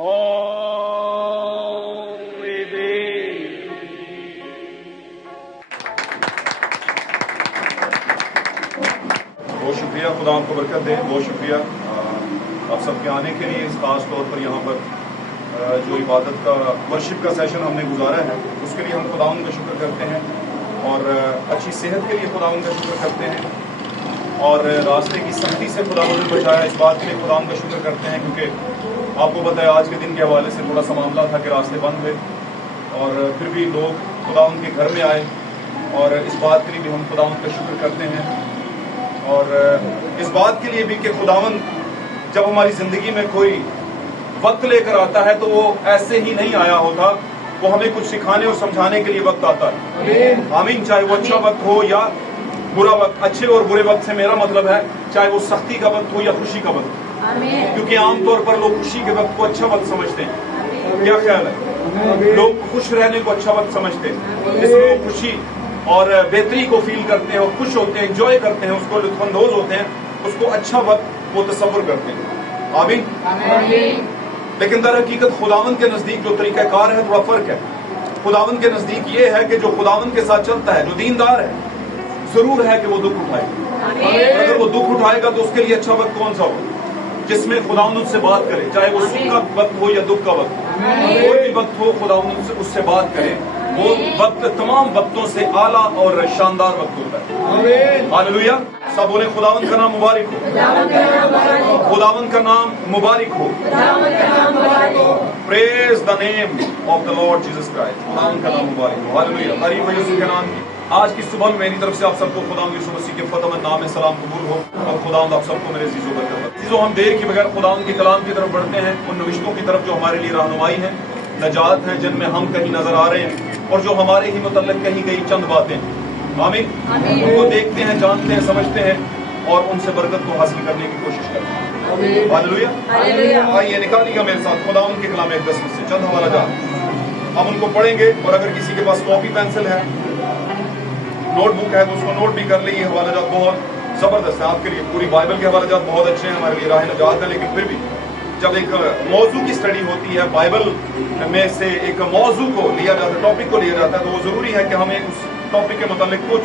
Holy be. बहुत शुक्रिया, खुदा आपको बरकत दे। बहुत शुक्रिया आप सबके आने के लिए। इस खास तौर पर यहाँ पर जो इबादत का वर्शिप का सेशन हमने गुजारा है उसके लिए हम खुदावंद का शुक्र करते हैं, और अच्छी सेहत के लिए खुदावंद का शुक्र करते हैं, और रास्ते की सख्ती से खुदावंद ने बचाया, इस बात के लिए खुदावंद का शुक्र करते हैं। क्योंकि आपको पता है आज के दिन के हवाले से थोड़ा सा मामला था कि रास्ते बंद हुए, और फिर भी लोग खुदावंद के घर में आए, और इस बात के लिए भी हम खुदावंद का शुक्र करते हैं। और इस बात के लिए भी कि खुदावंद जब हमारी ज़िंदगी में कोई वक्त लेकर आता है तो वो ऐसे ही नहीं आया होता, वो हमें कुछ सिखाने और समझाने के लिए वक्त आता है। आमीन। चाहे वो अच्छा वक्त हो या बुरा वक्त। अच्छे और बुरे वक्त से मेरा मतलब है चाहे वो सख्ती का वक्त हो या खुशी का वक्त, क्योंकि आमतौर पर लोग खुशी के वक्त को अच्छा वक्त समझते हैं। क्या ख्याल है? लोग खुश रहने को अच्छा वक्त समझते हैं, इसमें वो खुशी और बेहतरी को फील करते हैं और खुश होते हैं, एंजॉय करते हैं, उसको लुत्फानंदोज होते हैं, उसको अच्छा वक्त वो तसव्वुर करते हैं। आमीन। लेकिन दर हकीकत खुदावंद के नजदीक जो तरीकाकार है थोड़ा फर्क है। खुदावंद के नजदीक ये है कि जो खुदावंद के साथ चलता है, जो दीनदार है, जरूर है कि वो दुख उठाएगा। अगर वो दुख उठाएगा तो उसके लिए अच्छा वक्त कौन सा हो? जिसमें खुदावंद उससे बात करे, चाहे वो सुख का वक्त हो या दुख का वक्त, कोई भी वक्त हो, खुदावंद उससे बात करे। वो वक्त तमाम वक्तों से आला और शानदार वक्त होता है। हालेलुया। सब बोले खुदावंद का नाम मुबारक हो, खुदावंद का नाम मुबारक हो। Praise the name of the Lord Jesus Christ. खुदावंद का नाम मुबारक हो। हालेलुया। तारीफ हो यीशु के नाम की। आज की सुबह में मेरी तरफ से आप सबको खुदावंद यीशु मसीह के फतह में नाम में सलाम कबूल हो, और खुदावंद आप सबको मेरे अज़ीज़ों बरकत। अज़ीज़ों, हम देर के बगैर खुदावंद के कलाम की तरफ बढ़ते हैं, उन नविश्तों की तरफ जो हमारे लिए रहनुमाई है, नजात है, जिनमें हम कहीं नजर आ रहे हैं और जो हमारे ही मुतल्लिक़ कही गई चंद बातें। आमीन। उनको देखते हैं, जानते हैं, समझते हैं और उनसे बरकत को हासिल करने की कोशिश करते हैं। हालेलुया। आइए निकालिएगा मेरे साथ खुदावंद के कलाम एक 10 में से चंद हवाला जात, हम उनको पढ़ेंगे। और अगर किसी के पास कॉपी पेंसिल है, नोटबुक है, तो उसको नोट भी कर लीजिए। हवाला जात बहुत जबरदस्त है आपके लिए। पूरी बाइबल के हवाला जात बहुत अच्छे हैं, हमारे लिए राह नजात है। लेकिन फिर भी जब एक मौजू की स्टडी होती है, बाइबल में से एक मौजू को लिया जाता है, टॉपिक को लिया जाता है, तो वो जरूरी है कि हमें उस टॉपिक के मुतालिक कुछ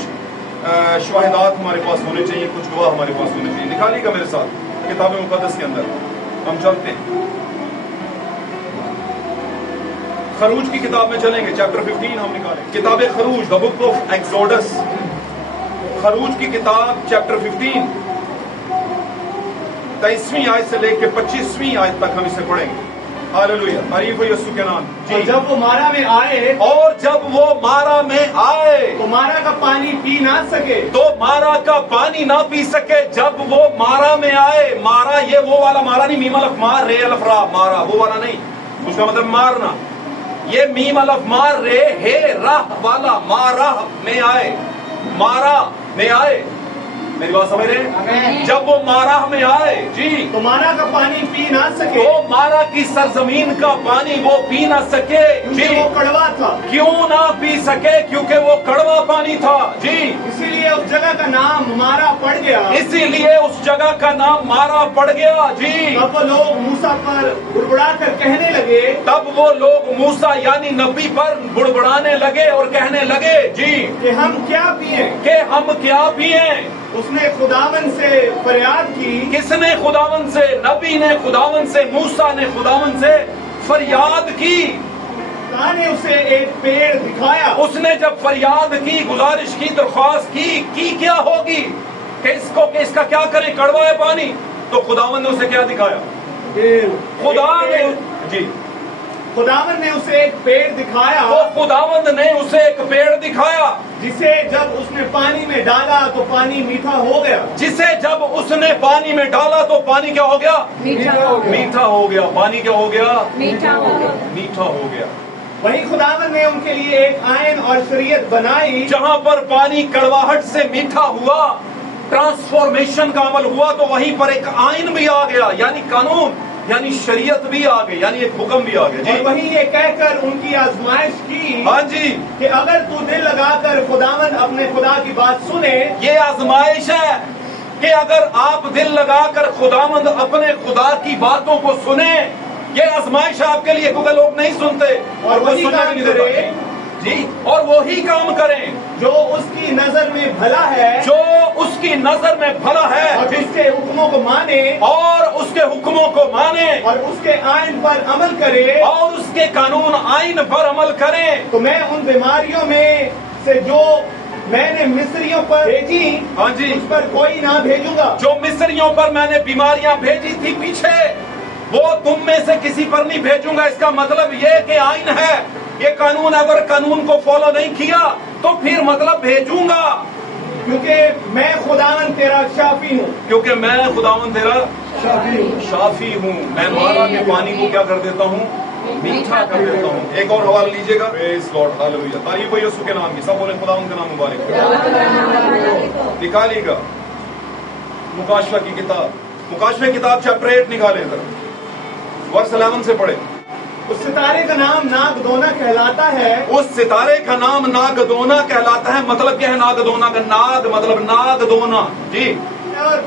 शवाहिदात हमारे पास होने चाहिए, कुछ गवाह हमारे पास होने चाहिए। निकालिएगा मेरे साथ किताब मुक़द्दस के अंदर हम चलते हैं। खरूज की किताब में चलेंगे, चैप्टर 15 हम निकालेंगे। किताब खरूज, द बुक ऑफ एक्सोडस, खरूज की किताब चैप्टर 15 23वीं आयत से लेकर 25वीं आयत तक हम इसे पढ़ेंगे। हालेलुया। तारीफ हो यीशु के नाम जी। जब वो मारा में आए, और जब वो मारा में आए तो मारा का पानी पी ना सके, तो मारा का पानी ना पी सके। जब वो मारा में आए, मारा ये वो वाला मारा नहीं, मीम अलफ मार रे अलफ रा, मारा वो वाला नहीं, उसका मतलब मारना। ये मीम अलफ मार रे हे राह वाला मारा में आए, मारा में आए। मेरी बात समझ रहे हैं? जब वो मारा में आए जी, तो मारा का पानी पी ना सके, तो मारा की सरजमीन का पानी वो पी ना सके जी। वो कड़वा था। क्यों ना पी सके? क्योंकि वो कड़वा पानी था जी। इसीलिए उस जगह का नाम मारा पड़ गया। इसीलिए उस जगह का नाम मारा पड़ गया जी। तब वो लोग मूसा पर बुड़बुड़ा कर कहने लगे, तब वो लोग मूसा यानी नबी पर बुड़बुड़ाने लगे और कहने लगे जी कि हम क्या पिए। कि हम क्या पिए। उसने खुदावन से फरियाद की। किसने खुदावन से? नबी ने खुदावन से, मूसा ने खुदावन से फरियाद की। खुदा ने उसे एक पेड़ दिखाया। उसने जब फरियाद की, गुजारिश की, दरख्वास्त की क्या होगी कि इसका क्या करें, कड़वा है पानी, तो खुदावन ने उसे क्या दिखाया? खुदावन ने उसे एक पेड़ दिखाया। तो खुदावंद ने उसे एक पेड़ दिखाया जिसे जब उसने पानी में डाला तो पानी मीठा हो गया। जिसे जब उसने पानी में डाला तो पानी क्या हो गया? मीठा हो गया। मीठा हो गया। पानी क्या हो गया? मीठा हो गया। मीठा हो गया। वही खुदावन ने उनके लिए एक आयन और शरीयत बनाई। जहाँ पर पानी कड़वाहट से मीठा हुआ, ट्रांसफॉर्मेशन का अमल हुआ, तो वहीं पर एक आयन भी आ गया, यानी कानून, यानी शरीयत भी आ गई, यानी एक हुक्म भी आ गया जी। और वही ये कहकर उनकी आजमाइश की, हाँ जी, कि अगर तू दिल लगाकर खुदावन अपने खुदा की बात सुने। ये आजमाइश है कि अगर आप दिल लगाकर खुदावंद अपने खुदा की बातों को सुने ये आजमाइश है आपके लिए, क्योंकि लोग नहीं सुनते और वो वही सुनने काम भी नहीं देते करें जी, और वही काम करें जो उसकी नजर में भला है जो उसकी नजर में भला है और उसके हुक्मों को माने और उसके हुक्मों को माने और उसके आयन पर अमल करे, और उसके कानून आइन पर अमल करें। तो मैं उन बीमारियों में से जो मैंने मिस्रियों पर भेजी, हाँ जी, उस पर कोई ना भेजूंगा। जो मिस्रियों पर मैंने बीमारियां भेजी थी पीछे, वो तुम में से किसी पर नहीं भेजूंगा। इसका मतलब ये कि आइन है, ये कानून, अगर कानून को फॉलो नहीं किया तो फिर मतलब भेजूंगा, क्योंकि मैं खुदावन तेरा शाफी हूँ। क्योंकि मैं खुदावन तेरा शाफी हूँ। मैं मारा के पानी को क्या कर देता हूँ, मीठा कर देता हूँ। एक और हवाला लीजिएगा, प्रेज़ लॉर्ड, हालेलुया, तारीफ हो यीशु के नाम की। सब बोले खुदावन का नाम मुबारक हो। निकालिएगा मुकाशवा की किताब, मुकाशवा की किताब चैप्टर 8 निकाले इधर, वर्ष 11 से पढ़े। उस सितारे का नाम नागदोना कहलाता है। उस सितारे का नाम नागदोना कहलाता है। मतलब क्या है नागदोना का? नाग मतलब नागदोना जी, और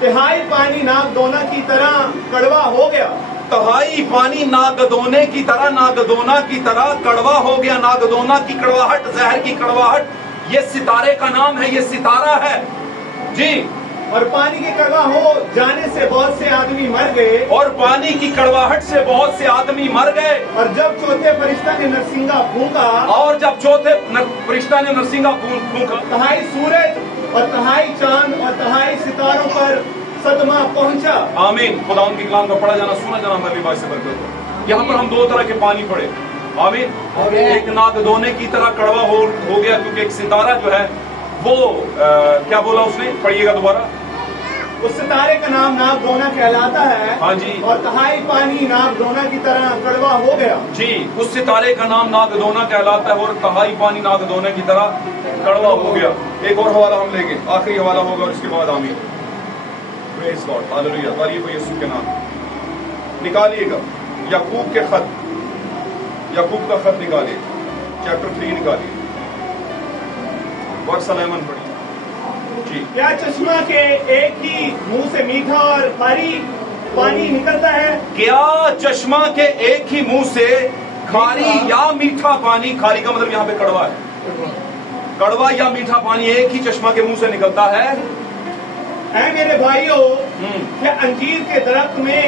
तिहाई पानी नागदोना की तरह कड़वा हो गया। तहाई पानी नागदोने की तरह, नागदोना की तरह कड़वा हो गया। नागदोना की कड़वाहट, जहर की कड़वाहट, ये सितारे का नाम है, ये सितारा है जी। और पानी के कड़वा हो जाने से बहुत से आदमी मर गए। और पानी की कड़वाहट से बहुत से आदमी मर गए। और जब चौथे फरिश्ता ने नरसिंगा फूंका, और जब चौथे फरिश्ता ने नरसिंगा फूंका, तहाई सूरज और तहाई चांद और तहाई सितारों पर सदमा पहुंचा। आमीन। खुदा उनकी कलाम का पढ़ा जाना, सुना जाना हमारे लिबास से बरकत हो। यहाँ पर हम दो तरह के पानी पढ़े। आमीन। एक नागदोने की तरह कड़वा हो गया, क्योंकि एक सितारा जो है वो क्या बोला उसने, पढ़िएगा दोबारा। उस सितारे का नाम नागदोना कहलाता है। हाँ जी। और तहाई पानी नागदोना की तरह कड़वा हो गया जी। उस सितारे का नाम नागदोना कहलाता है और तहाई पानी नागदोने की तरह कड़वा हो गया। एक और हवाला हम लेंगे, आखिरी हवाला होगा और इसके बाद आमीन। प्रेज़ लॉर्ड, हालेलुया, तारीफ हो यीशु के नाम। निकालिएगा याकूब के खत, याकूब का खत निकालिए, चैप्टर 3 निकालिए, वर्ष 11 पढ़िए जी। क्या चश्मा के एक ही मुंह से मीठा और खारी पानी निकलता है? क्या चश्मा के एक ही मुंह से खारी या मीठा पानी, खारी का मतलब यहाँ पे कड़वा है, कड़वा या मीठा पानी एक ही चश्मा के मुंह से निकलता है? ऐ मेरे भाइयों, क्या अंजीर के दरख्त में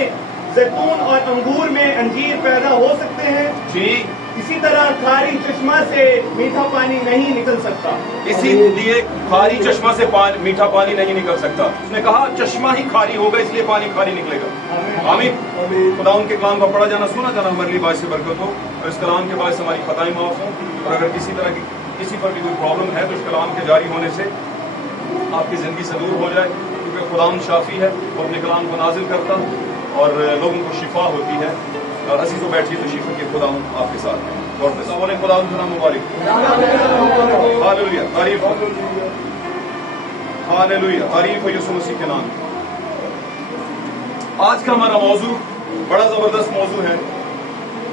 जैतून और अंगूर में अंजीर पैदा हो सकते हैं? जी। इसी तरह खारी चश्मा से मीठा पानी नहीं निकल सकता। इसीलिए खारी चश्मा से मीठा पानी नहीं निकल सकता। उसने कहा चश्मा ही खारी होगा, इसलिए पानी खारी निकलेगा। आमीन। खुदा उनके कलाम का पढ़ा जाना, सुना जाना हमारे लिए बात से बरकत हो, और इस कलाम के बाद से हमारी खताएं माफ हो। और अगर किसी तरह की किसी पर भी कोई प्रॉब्लम है तो इस कलाम के जारी होने से आपकी जिंदगी से दूर हो जाए, क्योंकि खुदा शाफी है, वो अपने कलाम को नाजिल करता और लोगों को शिफा होती है। और असी तो बैठिए तो शिफा के खुदा आपके साथ हैं। और बोले खुदा का नाम मुबारक। हालेलुया, तारीफ हो, हालेलुया, तारीफ हो यीशु मसीह के नाम। आज का हमारा मौजू बड़ा जबरदस्त मौजू है,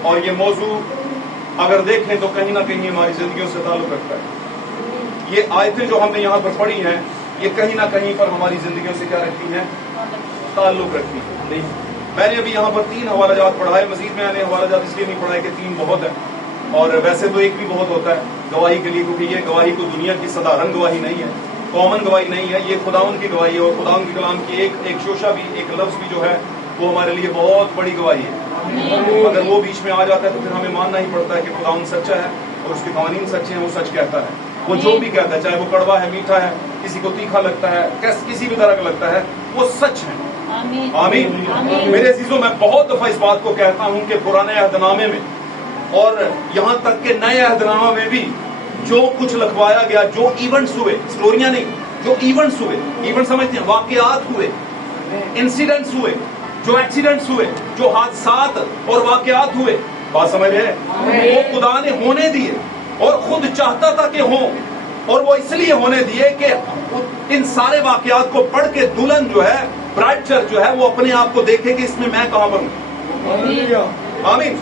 और ये मौजू अगर देखें तो कहीं ना कहीं हमारी जिंदगियों से ताल्लुक रखता है। ये आयतें जो हमने यहाँ पर पढ़ी हैं, ये कहीं ना कहीं पर हमारी जिंदगियों से क्या रखती हैं, ताल्लुक रखती है। नहीं, मैंने अभी यहाँ पर 3 हवालाजात पढ़ाए, मजीद में मैंने हवालाजात इसलिए नहीं पढ़ाए कि 3 बहुत है, और वैसे तो एक भी बहुत होता है गवाही के लिए, क्योंकि ये गवाही को दुनिया की साधारण गवाही नहीं है, कॉमन गवाही नहीं है, ये खुदावन की गवाही है। और खुदावन की कलाम की एक शोशा भी, एक लफ्ज भी जो है वो हमारे लिए बहुत बड़ी गवाही है। अगर वो बीच में आ जाता है तो फिर हमें मानना ही पड़ता है कि खुदावन सच्चा है और उसके कानून सच्चे हैं, वो सच कहता है। वो जो भी कहता है, चाहे वो कड़वा है, मीठा है, किसी को तीखा लगता है, किसी भी तरह का लगता है, वो सच है। आमीन। मेरे अजीजों, मैं बहुत दफा इस बात को कहता हूं कि पुराने अहदनामे में और यहाँ तक के नए अहदनामा में भी जो कुछ लिखवाया गया, जो इवेंट्स हुए, स्टोरियां नहीं, जो इवेंट्स हुए, इवेंट समझते हैं, वाकयात हुए, इंसिडेंट्स हुए, जो एक्सीडेंट्स हुए, जो हादसात और वाकयात हुए, बात समझ रहे हैं, वो खुदा ने होने दिए और खुद चाहता था कि हों, और वो इसलिए होने दिए कि इन सारे वाकयात को पढ़ के दुल्हन जो है, ब्राइड चर्च जो है, वो अपने आप को देखे कि इसमें मैं कहां पर हूं। आमीन।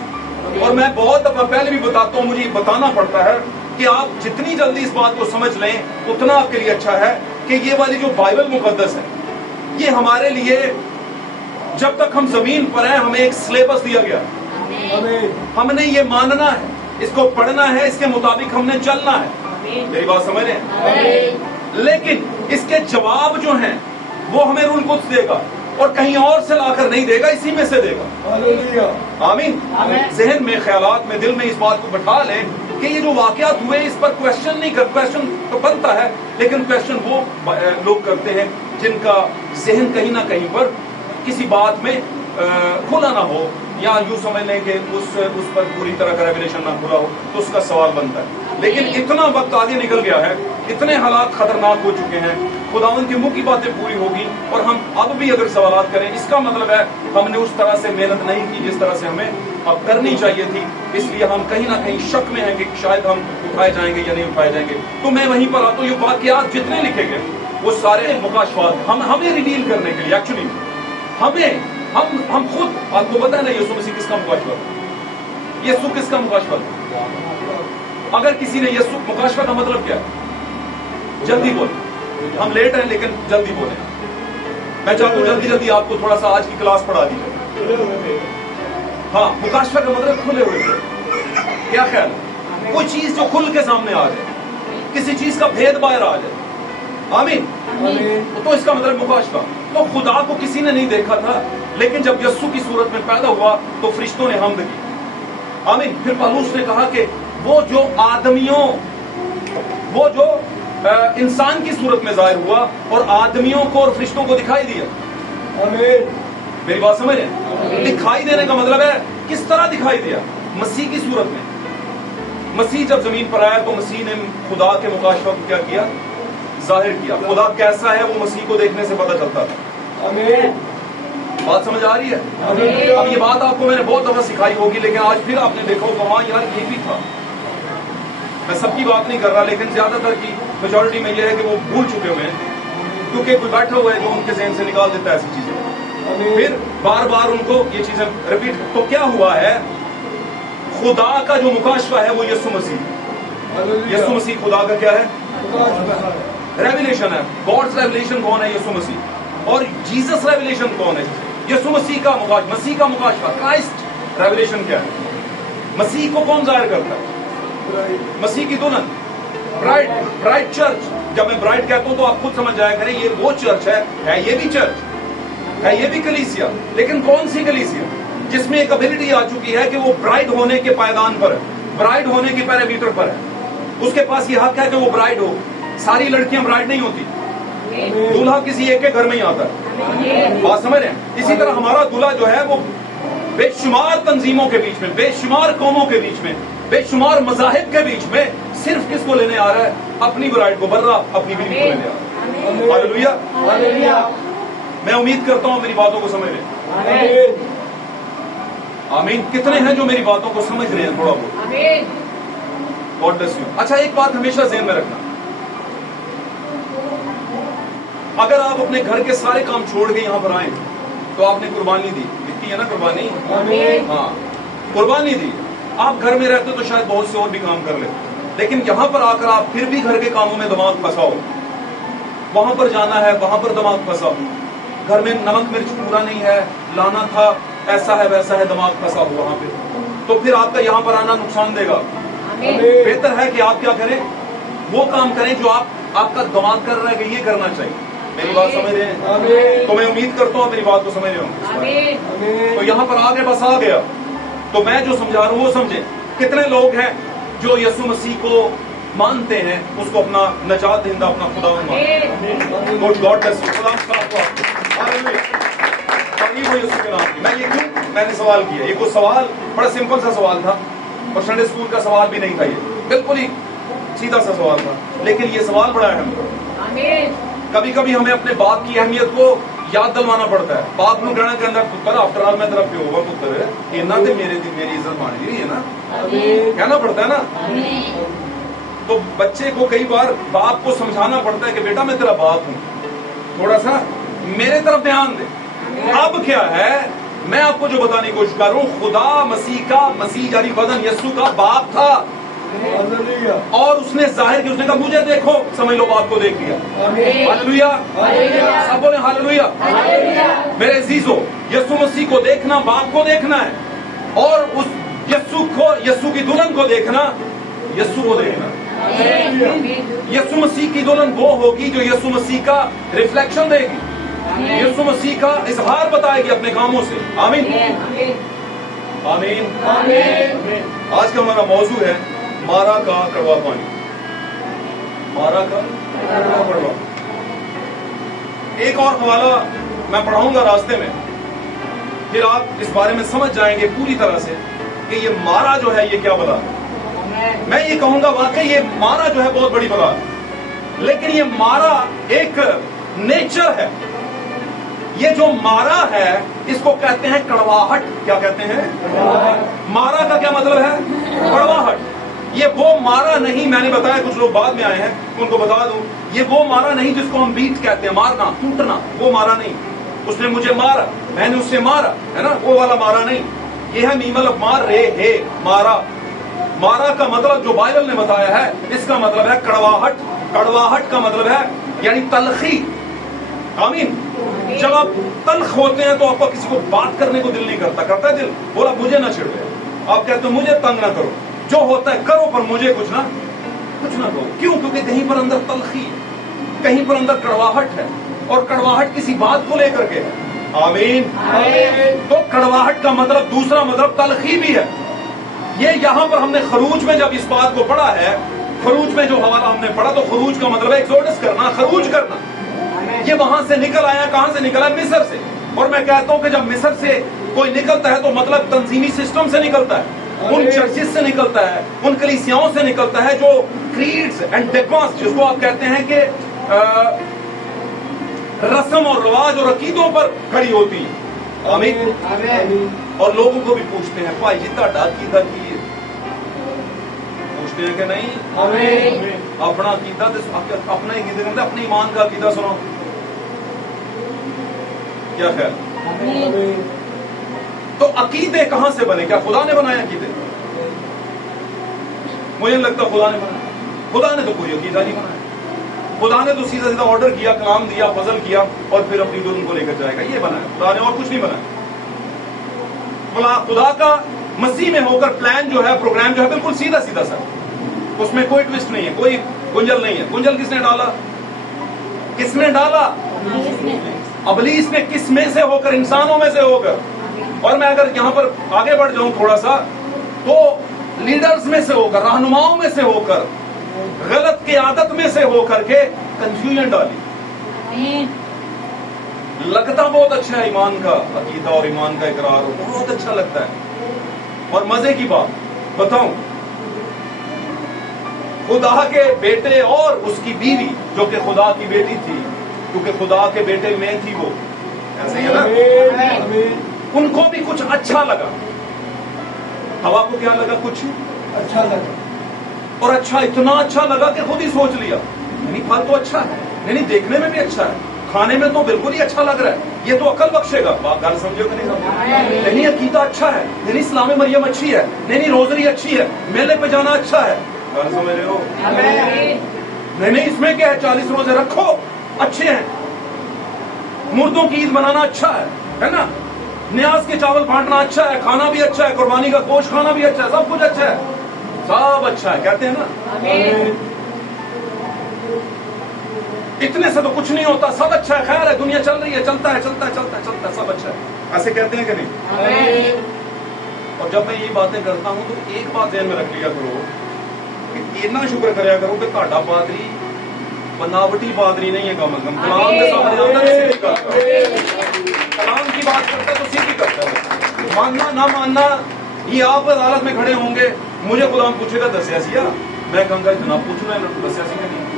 और मैं बहुत दफा पहले भी बताता हूं, मुझे बताना पड़ता है कि आप जितनी जल्दी इस बात को समझ लें उतना आपके लिए अच्छा है कि ये वाली जो बाइबल मुकद्दस है, ये हमारे लिए जब तक हम जमीन पर हैं हमें एक सिलेबस दिया गया, हमने ये मानना है, इसको पढ़ना है, इसके मुताबिक हमने चलना है। मेरी बात समझ रहे हैं? लेकिन इसके जवाब जो हैं वो हमें रूल कुछ देगा और कहीं और से लाकर नहीं देगा, इसी में से देगा। आमीन। जहन में, ख्यालात में, दिल में इस बात को बैठा लें कि ये जो वाकयात हुए इस पर क्वेश्चन नहीं कर, क्वेश्चन तो बनता है लेकिन क्वेश्चन वो लोग करते हैं जिनका जहन कहीं ना कहीं पर किसी बात में खुला ना हो, या यूं समझ लें कि उस पर पूरी तरह का रेवलेशन ना खुला हो, तो उसका सवाल बनता है। लेकिन इतना वक्त आगे निकल गया है, इतने हालात खतरनाक हो चुके हैं, खुदावंद के मुंह की बातें पूरी होगी और हम अब भी अगर सवालात करें, इसका मतलब है हमने उस तरह से मेहनत नहीं की जिस तरह से हमें अब करनी चाहिए थी। इसलिए हम कहीं ना कहीं शक में हैं कि शायद हम उठाए जाएंगे या नहीं उठाए जाएंगे। तो मैं वहीं पर आता हूँ, ये वाकयात जितने लिखे गए वो सारे मुकाशफात हमें रिवील करने के लिए, एक्चुअली हम खुद, आपको पता है ना यीशु मसीह किसका मुकाशफा, यीशु किसका मुकाशफा? अगर किसी ने यीशु, मुकाशफा का मतलब क्या है? जल्दी बोले, हम लेट हैं लेकिन जल्दी बोले। मैं चाहता हूं जल्दी जल्दी आपको थोड़ा सा आज की क्लास पढ़ा दी जाए। हाँ, मुकाशफा का मतलब खुले हुए। क्या ख्याल है? कोई चीज जो खुल के सामने आ जाए, किसी चीज का भेद बाहर आ जाए। आमीन। तो इसका मतलब मुकाशफा। तो खुदा को किसी ने नहीं देखा था, लेकिन जब यस्सु की सूरत में पैदा हुआ तो फरिश्तों ने हम्द की। आमीन। फिर पौलुस ने कहा कि वो जो आदमियों, वो जो इंसान की सूरत में जाहिर हुआ और आदमियों को और फरिश्तों को दिखाई दिया। आमीन। मेरी बात समझ रहे हैं? दिखाई देने का मतलब है किस तरह दिखाई दिया? मसीह की सूरत में। मसीह जब जमीन पर आया तो मसीह ने खुदा के मुकाशफा को क्या किया? जाहिर किया। खुदा कैसा है वो मसीह को देखने से पता चलता था। आमीन। बात समझ आ रही है? अब ये बात आपको मैंने बहुत दफा सिखाई होगी, लेकिन आज फिर आपने देखा होगा वहां यार ये भी था। मैं सबकी बात नहीं कर रहा, लेकिन ज्यादातर की मेजोरिटी में ये है कि वो भूल चुके हुए हैं, क्योंकि कोई बैठा हुआ है जो उनके ज़हन से निकाल देता है ऐसी चीजें, फिर बार बार उनको ये चीजें रिपीट। तो क्या हुआ है? खुदा का जो मुकाशफा है वो यीशु मसीह। यीशु मसीह खुदा का क्या है? रेवलेशन है। गॉड्स रेवलेशन कौन है? यीशु मसीह। और जीसस रेवलेशन कौन है? यीशु मसीह का मुकाशफा। मसीह का मुकाशफा, क्राइस्ट रेवलेशन क्या है? मसीह को कौन जाहिर करता है? मसीह की दुल्हन, ब्राइड चर्च। जब मैं ब्राइड कहता हूं तो आप खुद समझ जाया करें, ये वो चर्च है ये भी चर्च है, ये भी कलीसिया। लेकिन कौन सी कलीसिया? जिसमें एक एबिलिटी आ चुकी है कि वो ब्राइड होने के पायदान पर है, ब्राइड होने के पैरामीटर पर है। उसके पास ये हक है कि वो ब्राइड हो। सारी लड़कियां ब्राइड नहीं होती, दूल्हा किसी एक के घर में ही आता है। बात समझ रहे हैं? इसी तरह हमारा दूल्हा जो है वो बेशुमार तंजीमों के बीच में, बेशुमार कौमों के बीच में, बेशुमार मज़ाहिब के बीच में सिर्फ किसको लेने आ रहा है? अपनी ब्राइड को, बर्रा अपनी बीवी को लेने आ रहा है। Hallelujah, hallelujah. मैं उम्मीद करता हूं मेरी बातों को समझ रहे हैं। आमीन। कितने हैं जो मेरी बातों को समझ रहे हैं थोड़ा बहुत? God bless you. अच्छा, एक बात हमेशा ज़हन में रखना, अगर आप अपने घर के सारे काम छोड़ के यहां पर आए तो आपने कुर्बानी दी, दिखती है ना कुर्बानी? हाँ, कुर्बानी दी। आप घर में रहते तो शायद बहुत से और भी काम कर लेते, लेकिन यहां पर आकर आप फिर भी घर के कामों में दिमाग फंसाओ। वहां पर जाना है, वहां पर दिमाग फंसाओ। घर में नमक मिर्च पूरा नहीं है, लाना था, ऐसा है वैसा है, दिमाग फंसा हो वहां पे, तो फिर आपका यहां पर आना नुकसान देगा। बेहतर है कि आप क्या करें? वो काम करें जो आपका दिमाग कर रहा है कि ये करना चाहिए। मेरी बात समझ रहे हैं? तो मैं उम्मीद करता हूँ मेरी बात को समझ रहे हो। तो यहाँ पर आगे बस आ गया, तो मैं जो समझा रहा हूँ वो समझे। कितने लोग हैं जो यीशु मसीह को मानते हैं, उसको अपना नजात दहिंदा, अपना खुदा मानते? God bless you. मैं ये क्यों मैंने सवाल किया? ये कोई सवाल बड़ा सिंपल सा सवाल था और संडे स्कूल का सवाल भी नहीं था, ये बिल्कुल ही सीधा सा सवाल था, लेकिन ये सवाल बड़ा अहम था। कभी कभी हमें अपने बाप की अहमियत को याद दिलवाना पड़ता है। बाप नु कहना के अंदर पुत्र, आफ्टर ऑल मैं तेरा प्यो होगा पुत्र, इन्ना ते मेरी इज्जत मान ली है ना, कहना पड़ता है ना। तो बच्चे को कई बार बाप को समझाना पड़ता है कि बेटा मैं तेरा बाप हूँ, थोड़ा सा मेरे तरफ ध्यान दे। अब क्या है, मैं आपको जो बताने की कोशिश कर रहा हूँ, खुदा मसीह का, मसीह यानी वदन यस्सु का बाप था, اور اس نے ظاہر کیا, اس نے کہا مجھے دیکھو, سمجھ لو باپ کو دیکھ لیا. ہاللویا, سب بولے ہاللویا. میرے عزیزو, یسوع مسیح کو دیکھنا باپ کو دیکھنا ہے, اور اس یسوع کی دلہن کو دیکھنا یسوع کو دیکھنا. یسوع مسیح کی دلہن وہ ہوگی جو یسوع مسیح کا ریفلیکشن دے گی, یسوع مسیح کا اظہار بتائے گی اپنے کاموں سے. آمین آمین. آج کا ہمارا موضوع ہے مارا کا کڑوا پانی. مارا کا کڑوا. ایک اور حوالہ میں پڑھاؤں گا راستے میں, پھر آپ اس بارے میں سمجھ جائیں گے پوری طرح سے کہ یہ مارا جو ہے یہ کیا بلا ہے. میں یہ کہوں گا واقعی یہ مارا جو ہے بہت بڑی بلا ہے, لیکن یہ مارا ایک نیچر ہے. یہ جو مارا ہے اس کو کہتے ہیں کڑواہٹ. کیا کہتے ہیں؟ مارا کا کیا مطلب ہے؟ کڑواہٹ. یہ وہ مارا نہیں, میں نے بتایا کچھ لوگ بعد میں آئے ہیں ان کو بتا دوں, یہ وہ مارا نہیں جس کو ہم بیٹ کہتے ہیں, مارنا ٹوٹنا, وہ مارا نہیں. اس نے مجھے مارا, میں نے اس سے مارا, ہے نا, وہ والا مارا نہیں. یہ ہے میمل آف مار رے ہے مارا. مارا کا مطلب جو بائبل نے بتایا ہے اس کا مطلب ہے کڑواہٹ. کڑواہٹ کا مطلب ہے یعنی تلخی. آمین. جب آپ تلخ ہوتے ہیں تو آپ کو کسی کو بات کرنے کو دل نہیں کرتا. کرتا ہے دل؟ بولا مجھے نہ چھڑے, آپ کہتے ہو مجھے تنگ نہ کرو, جو ہوتا ہے کرو پر مجھے کچھ نہ کرو. کیوں؟ کیونکہ کہیں پر اندر تلخی ہے, کہیں پر اندر کڑواہٹ ہے, اور کڑواہٹ کسی بات کو لے کر کے ہے. آمین. تو کڑواہٹ کا مطلب دوسرا مطلب تلخی بھی ہے. یہ یہاں پر ہم نے خروج میں جب اس بات کو پڑھا ہے, خروج میں جو حوالہ ہم نے پڑھا تو خروج کا مطلب ہے ایکسوڈس کرنا, خروج کرنا. یہ وہاں سے نکل آیا, کہاں سے نکلا؟ مصر سے. اور میں کہتا ہوں کہ جب مصر سے کوئی نکلتا ہے تو مطلب تنظیمی سسٹم سے نکلتا ہے, ان چرچز سے نکلتا ہے, ان کلیسیاؤں سے نکلتا ہے جو کریڈز اینڈ ڈگماس, جس کو آپ کہتے ہیں کہ رسم اور رواج اور عقیدوں پر کھڑی ہوتی ہیں. آمین. اور لوگوں کو بھی پوچھتے ہیں بھائی جی تہاڈا عقیدہ کی ہے, پوچھتے ہیں کہ نہیں اپنا عقیدہ, اپنا ہی عقیدہ, اپنے ایمان کا عقیدہ سنو. کیا خیال؟ تو عقیدے کہاں سے بنے؟ کیا خدا نے بنائے عقیدے؟ مجھے نہیں لگتا خدا نے بنایا. خدا نے تو کوئی عقیدہ نہیں بنایا. خدا نے تو سیدھا سیدھا آرڈر کیا, کلام دیا, فضل کیا, اور پھر اپنی دلہن کو لے کر جائے گا, یہ بنایا خدا نے, اور کچھ نہیں بنایا. خدا کا مسیح میں ہو کر پلان جو ہے, پروگرام جو ہے, بالکل سیدھا سیدھا سر, اس میں کوئی ٹوسٹ نہیں ہے, کوئی گنجل نہیں ہے. گنجل کس نے ڈالا؟ کس نے ڈالا؟ ابلیس نے. کس میں سے ہو کر؟ انسانوں میں سے ہو کر. اور میں اگر یہاں پر آگے بڑھ جاؤں تھوڑا سا, تو لیڈرز میں سے ہو کر, رہنماؤں میں سے ہو کر, غلط قیادت میں سے ہو کر کے کنفیوژن ڈالی. لگتا بہت اچھا ہے ایمان کا عقیدہ اور ایمان کا اقرار, بہت اچھا لگتا ہے. اور مزے کی بات بتاؤں, خدا کے بیٹے اور اس کی بیوی جو کہ خدا کی بیٹی تھی, کیونکہ خدا کے بیٹے میں تھی وہ, ایسے ہی نا, ان کو بھی کچھ اچھا لگا. ہوا کو کیا لگا؟ کچھ اچھا لگا. اور اچھا اتنا اچھا لگا کہ خود ہی سوچ لیا نہیں پھل تو اچھا ہے, نہیں دیکھنے میں بھی اچھا ہے, کھانے میں تو بالکل ہی اچھا لگ رہا ہے, یہ تو عقل بخشے گا. گل سمجھو کہ نہیں سمجھو؟ نہیں عقیدہ اچھا ہے, نہیں اسلام مریم اچھی ہے, نہیں روزری اچھی ہے, میلے پہ جانا اچھا ہے. گل سمجھ رہے ہو؟ نہیں اس میں کیا ہے, 40 روزے رکھو اچھے ہیں, مردوں کی عید منانا اچھا ہے نا, نیاز کے چاول بانٹنا اچھا ہے, کھانا بھی اچھا ہے, قربانی کا گوشت کھانا بھی اچھا ہے, سب کچھ اچھا ہے, سب اچھا ہے, کہتے ہیں نا. اتنے سے تو کچھ نہیں ہوتا, سب اچھا ہے, خیر ہے, دنیا چل رہی ہے, چلتا ہے, سب اچھا ہے, ایسے کہتے ہیں کہ نہیں؟ اور جب میں یہ باتیں کرتا ہوں تو ایک بات ذہن میں رکھ لیا کرو کہ اتنا شکر کریا کرو کہ تہاڈا پادری بناوٹی پادری نہیں ہے, کم از کم کلام کے سامنے آتا ہے, سیدھی کرتا, کلام کی بات کرتا ہے تو سیدھی کرتا ہے. ماننا نہ ماننا یہ آپ عدالت میں کھڑے ہوں گے, مجھے غلام پوچھے گا دسیا سیا, میں کہوں گا جناب پوچھ رہے ہیں دسیا سی کہ نہیں.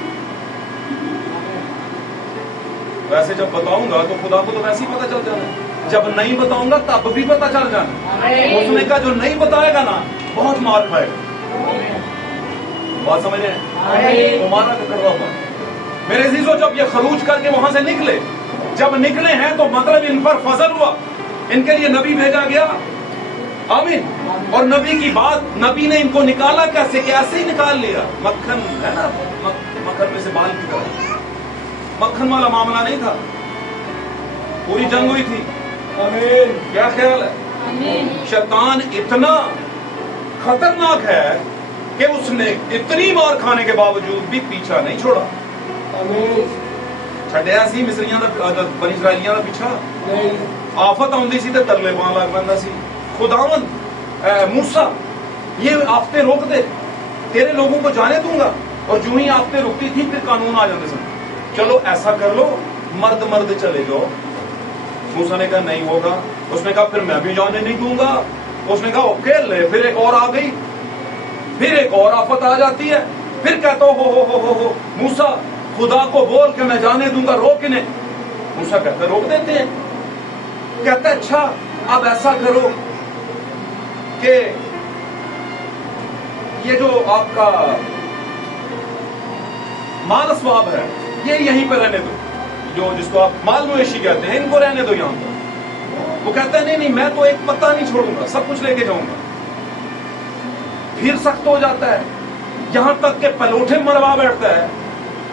ویسے جب بتاؤں گا تو خدا کو تو ویسے ہی پتہ چل جانا ہے, جب نہیں بتاؤں گا تب بھی پتہ چل جانا. اس نے کہا جو نہیں بتائے گا نا بہت مار کھائے گا. بات سمجھ رہے ہیں؟ تو مارا کا کڑوا ہوا. میرے عزیزو جب یہ خروج کر کے وہاں سے نکلے, جب نکلے ہیں تو مطلب ان پر فضل ہوا, ان کے لیے نبی بھیجا گیا, आमीन। और नबी की बात, नबी ने इनको निकाला कैसे, कि ऐसे ही निकाल लिया, मक्खन है ना, मक्खन में से बाल की तरह, मक्खन वाला मामला नहीं था, पूरी जंग हुई थी। आमीन। क्या ख्याल है? शैतान इतना खतरनाक है कि उसने इतनी मार खाने के बावजूद भी पीछा नहीं छोड़ा। आमीन। छड्या सी मिस्रियां दा, बनी इस्राइलियां दा पीछा नहीं। आफत आउंदी सी ते तरले पान लग पैंदा सी। खुदावंद मूसा ये आफते रोक दे, तेरे लोगों को जाने दूंगा, और जो ही आफते रुकती थी फिर कानून आ जाते सन, चलो ऐसा कर लो, मर्द मर्द चले जाओ। मूसा ने कहा नहीं होगा, उसने कहा फिर मैं भी जाने नहीं दूंगा, उसने कहा ओके ले, फिर एक और आ गई, फिर एक और आफत आ जाती है, फिर कहता हो मूसा खुदा को बोल के मैं जाने दूंगा, रोक इन्हें। मूसा कहता रोक देते हैं, कहता अच्छा अब ऐसा करो कि ये जो आपका माल स्वाब है ये यहीं पर रहने दो, जो जिसको आप माल मवेशी कहते हैं, इनको रहने दो यहां पर। वो कहता है नहीं नहीं मैं तो एक पत्ता नहीं छोड़ूंगा, सब कुछ लेके जाऊंगा। फिर सख्त हो जाता है, यहां तक के पलोठे मरवा बैठता है,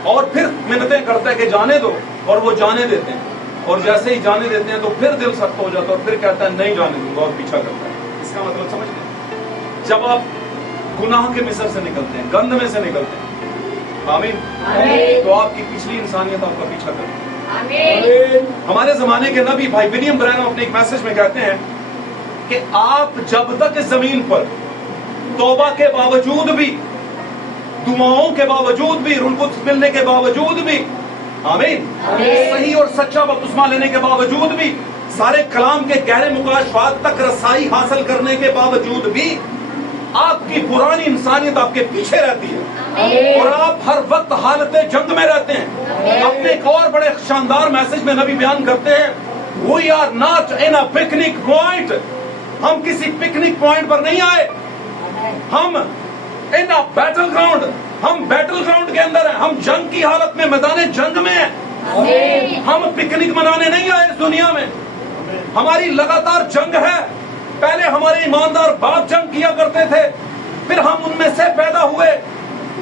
और फिर मिन्नतें करता है कि जाने दो, और वो जाने देते हैं। और जैसे ही जाने देते हैं तो फिर दिल सख्त हो जाता है, और फिर कहता है नहीं जाने दूंगा, और पीछा करता है। इसका मतलब समझ गए? जब आप गुनाह के मिसर से निकलते हैं, गंद में से निकलते हैं, आमीन, तो आपकी पिछली इंसानियत आपका पीछा करती है। आमीन। हमारे जमाने के नबी भाई विलियम ब्रैनम अपने एक मैसेज में कहते हैं कि आप जब तक इस जमीन पर तौबा के बावजूद भी, दुआओं के बावजूद भी, रुल्कुत मिलने के बावजूद भी, आमीन, सही और सच्चा बपतिस्मा लेने के बावजूद भी, सारे कलाम के गहरे मुकाशफात तक रसाई हासिल करने के बावजूद भी आपकी पुरानी इंसानियत आपके पीछे रहती है, और आप हर वक्त हालत जंग में रहते हैं। अपने एक और बड़े शानदार मैसेज में नबी बयान करते हैं, we are not in a picnic point, हम किसी पिकनिक पॉइंट पर नहीं आए, हम इन अ बैटल ग्राउंड, हम बैटल ग्राउंड के अंदर हैं, हम जंग की हालत में, मैदान जंग में हैं। हम पिकनिक मनाने नहीं आए इस दुनिया में, हमारी लगातार जंग है। पहले हमारे ईमानदार बाप जंग किया करते थे, फिर हम उनमें से पैदा हुए,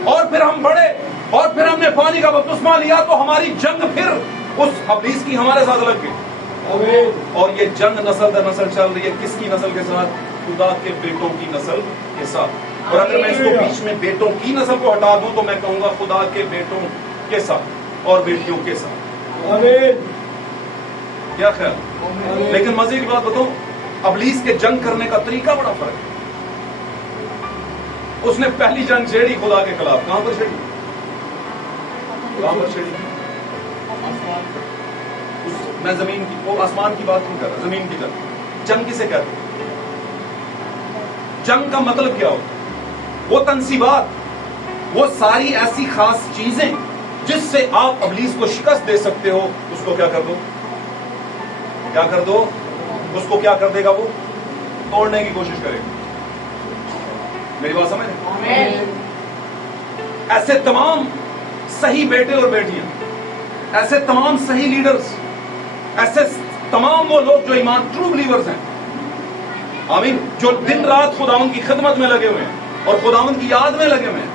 और फिर हम बढ़े, और फिर हमने पानी का बपतिस्मा लिया, तो हमारी जंग फिर उस इब्लीस की हमारे साथ लग गई। और ये जंग नस्ल दर नस्ल चल रही है, किसकी नस्ल के साथ? खुदा के बेटों की नस्ल के साथ। और अगर मैं इसको बीच में बेटों की नस्ल को हटा दूं तो मैं कहूंगा खुदा के बेटों के साथ और बेटियों के साथ। आमीन। क्या ख्याल? लेकिन मजे की बात बताऊं, इब्लीस के जंग करने का तरीका बड़ा फर्क है। उसने पहली जंग छेड़ी खुदा के खिलाफ, कहां पर छेड़ी? कहां पर छेड़ी? मैं जमीन की, वो आसमान की बात नहीं कर रहा, जमीन की जंग किसे कहते हैं? जंग का मतलब क्या होता है? वो तनसीबात, वो सारी ऐसी खास चीजें जिससे आप इब्लीस को शिकस्त दे सकते हो, उसको क्या कर दो? क्या कर दो? उसको क्या कर देगा? वो तोड़ने की कोशिश करेगा। मेरी बात समझ? ऐसे तमाम सही बेटे और बेटियां, ऐसे तमाम सही लीडर्स, ऐसे तमाम वो लोग जो ईमान ट्रू बिलीवर्स हैं, आमीन, जो दिन रात खुदावंद की खिदमत में लगे हुए हैं और खुदावंद की याद में लगे हुए हैं।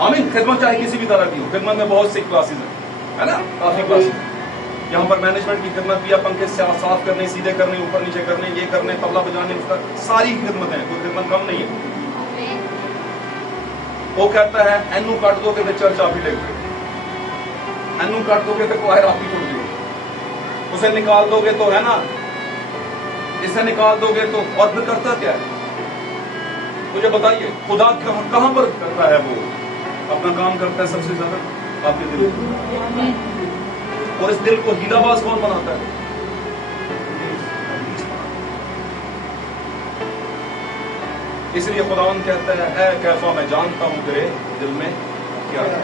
आमीन। खिदमत चाहे किसी भी तरह की हो, खिदमत में बहुत सी क्लासेस हैं, है ना, काफी क्लासेस। यहाँ पर मैनेजमेंट की खिदमत भी है, पंखे साफ करने, सीधे करने, ऊपर नीचे करने, ये करने, तबला बजाने, उसका सारी खिदमत है, कोई खिदमत कम नहीं है। वो कहता है एनू काट दोगे तो चर्च आप ही लेंगे, एनू काट दोगे तो क्वायर आप ही छोड़ दोगे, उसे निकाल दोगे तो, है ना, इसे निकाल दोगे तो, और फिर करता क्या है? मुझे बताइए, खुदा कहां पर करता है? वो अपना काम करता है सबसे ज्यादा आपके दिल में। और इस दिल को हीलाबाज कौन बनाता है? इसलिए खुदावंद कहता है, ऐ कैफा मैं जानता हूं तेरे दिल में क्या है,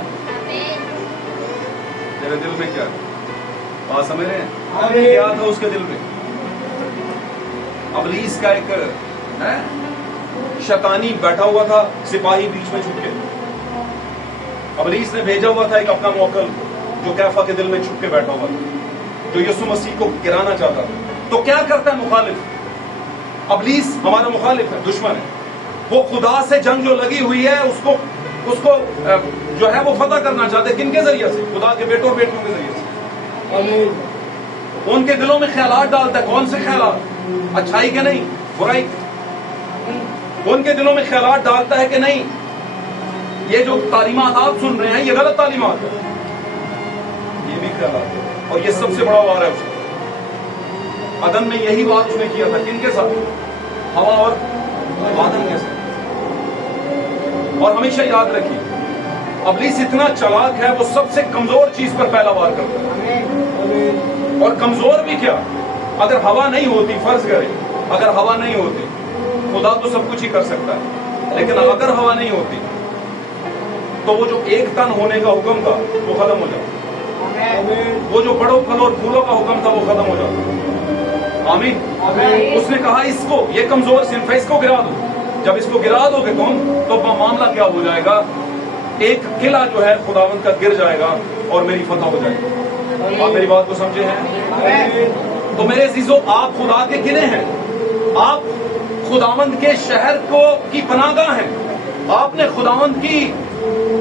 तेरे दिल में क्या है। बात समझ रहे हैं? क्या था उसके दिल में? इब्लीस का एक है शैतानी बैठा हुआ था, सिपाही बीच में छुप के। इब्लीस ने भेजा हुआ था एक अपना मौकल, जो कैफा के दिल में छुप के बैठा हुआ था, जो यीशु मसीह को गिराना चाहता था। तो क्या करता है मुखालिफ? ابلیس ہمارا مخالف ہے، دشمن ہے. وہ خدا سے جنگ جو لگی ہوئی ہے اس کو جو ہے وہ فتح کرنا چاہتے ہیں. کن کے ذریعے سے؟ خدا کے بیٹوں اور بیٹیوں کے ذریعے سے. ان کے دلوں میں خیالات ڈالتا ہے. کون سے خیالات؟ اچھائی کے نہیں، برائی. ان کے دلوں میں خیالات ڈالتا ہے کہ نہیں یہ جو تعلیمات آپ سن رہے ہیں یہ غلط تعلیمات ہے. یہ بھی خیالات ہے. اور یہ سب سے بڑا وار ہے اس کا. عدن میں یہی بات اس نے کیا تھا. کن کے ساتھ؟ ہوا اور آدم کے ساتھ. اور ہمیشہ یاد رکھیے ابلیس اتنا چالاک ہے، وہ سب سے کمزور چیز پر پہلا وار کرتا ہے. اور کمزور بھی کیا؟ اگر ہوا نہیں ہوتی، فرض کریں اگر ہوا نہیں ہوتی، خدا تو سب کچھ ہی کر سکتا ہے، لیکن اگر ہوا نہیں ہوتی تو وہ جو ایک تن ہونے کا حکم تھا وہ ختم ہو جاتا. وہ جو بڑوں پھل اور پھولوں کا حکم تھا وہ ختم ہو جاتا. آمین. اس نے کہا اس کو، یہ کمزور صنف ہے، اس کو گرا دو. جب اس کو گرا دو گے تم تو معاملہ کیا ہو جائے گا؟ ایک قلعہ جو ہے خداوند کا گر جائے گا اور میری فتح ہو جائے گی. آپ میری بات کو سمجھے ہیں؟ تو میرے عزیزو، آپ خدا کے قلعے ہیں. آپ خداوند کے شہر کی پناہ گاہ ہیں. آپ نے خداوند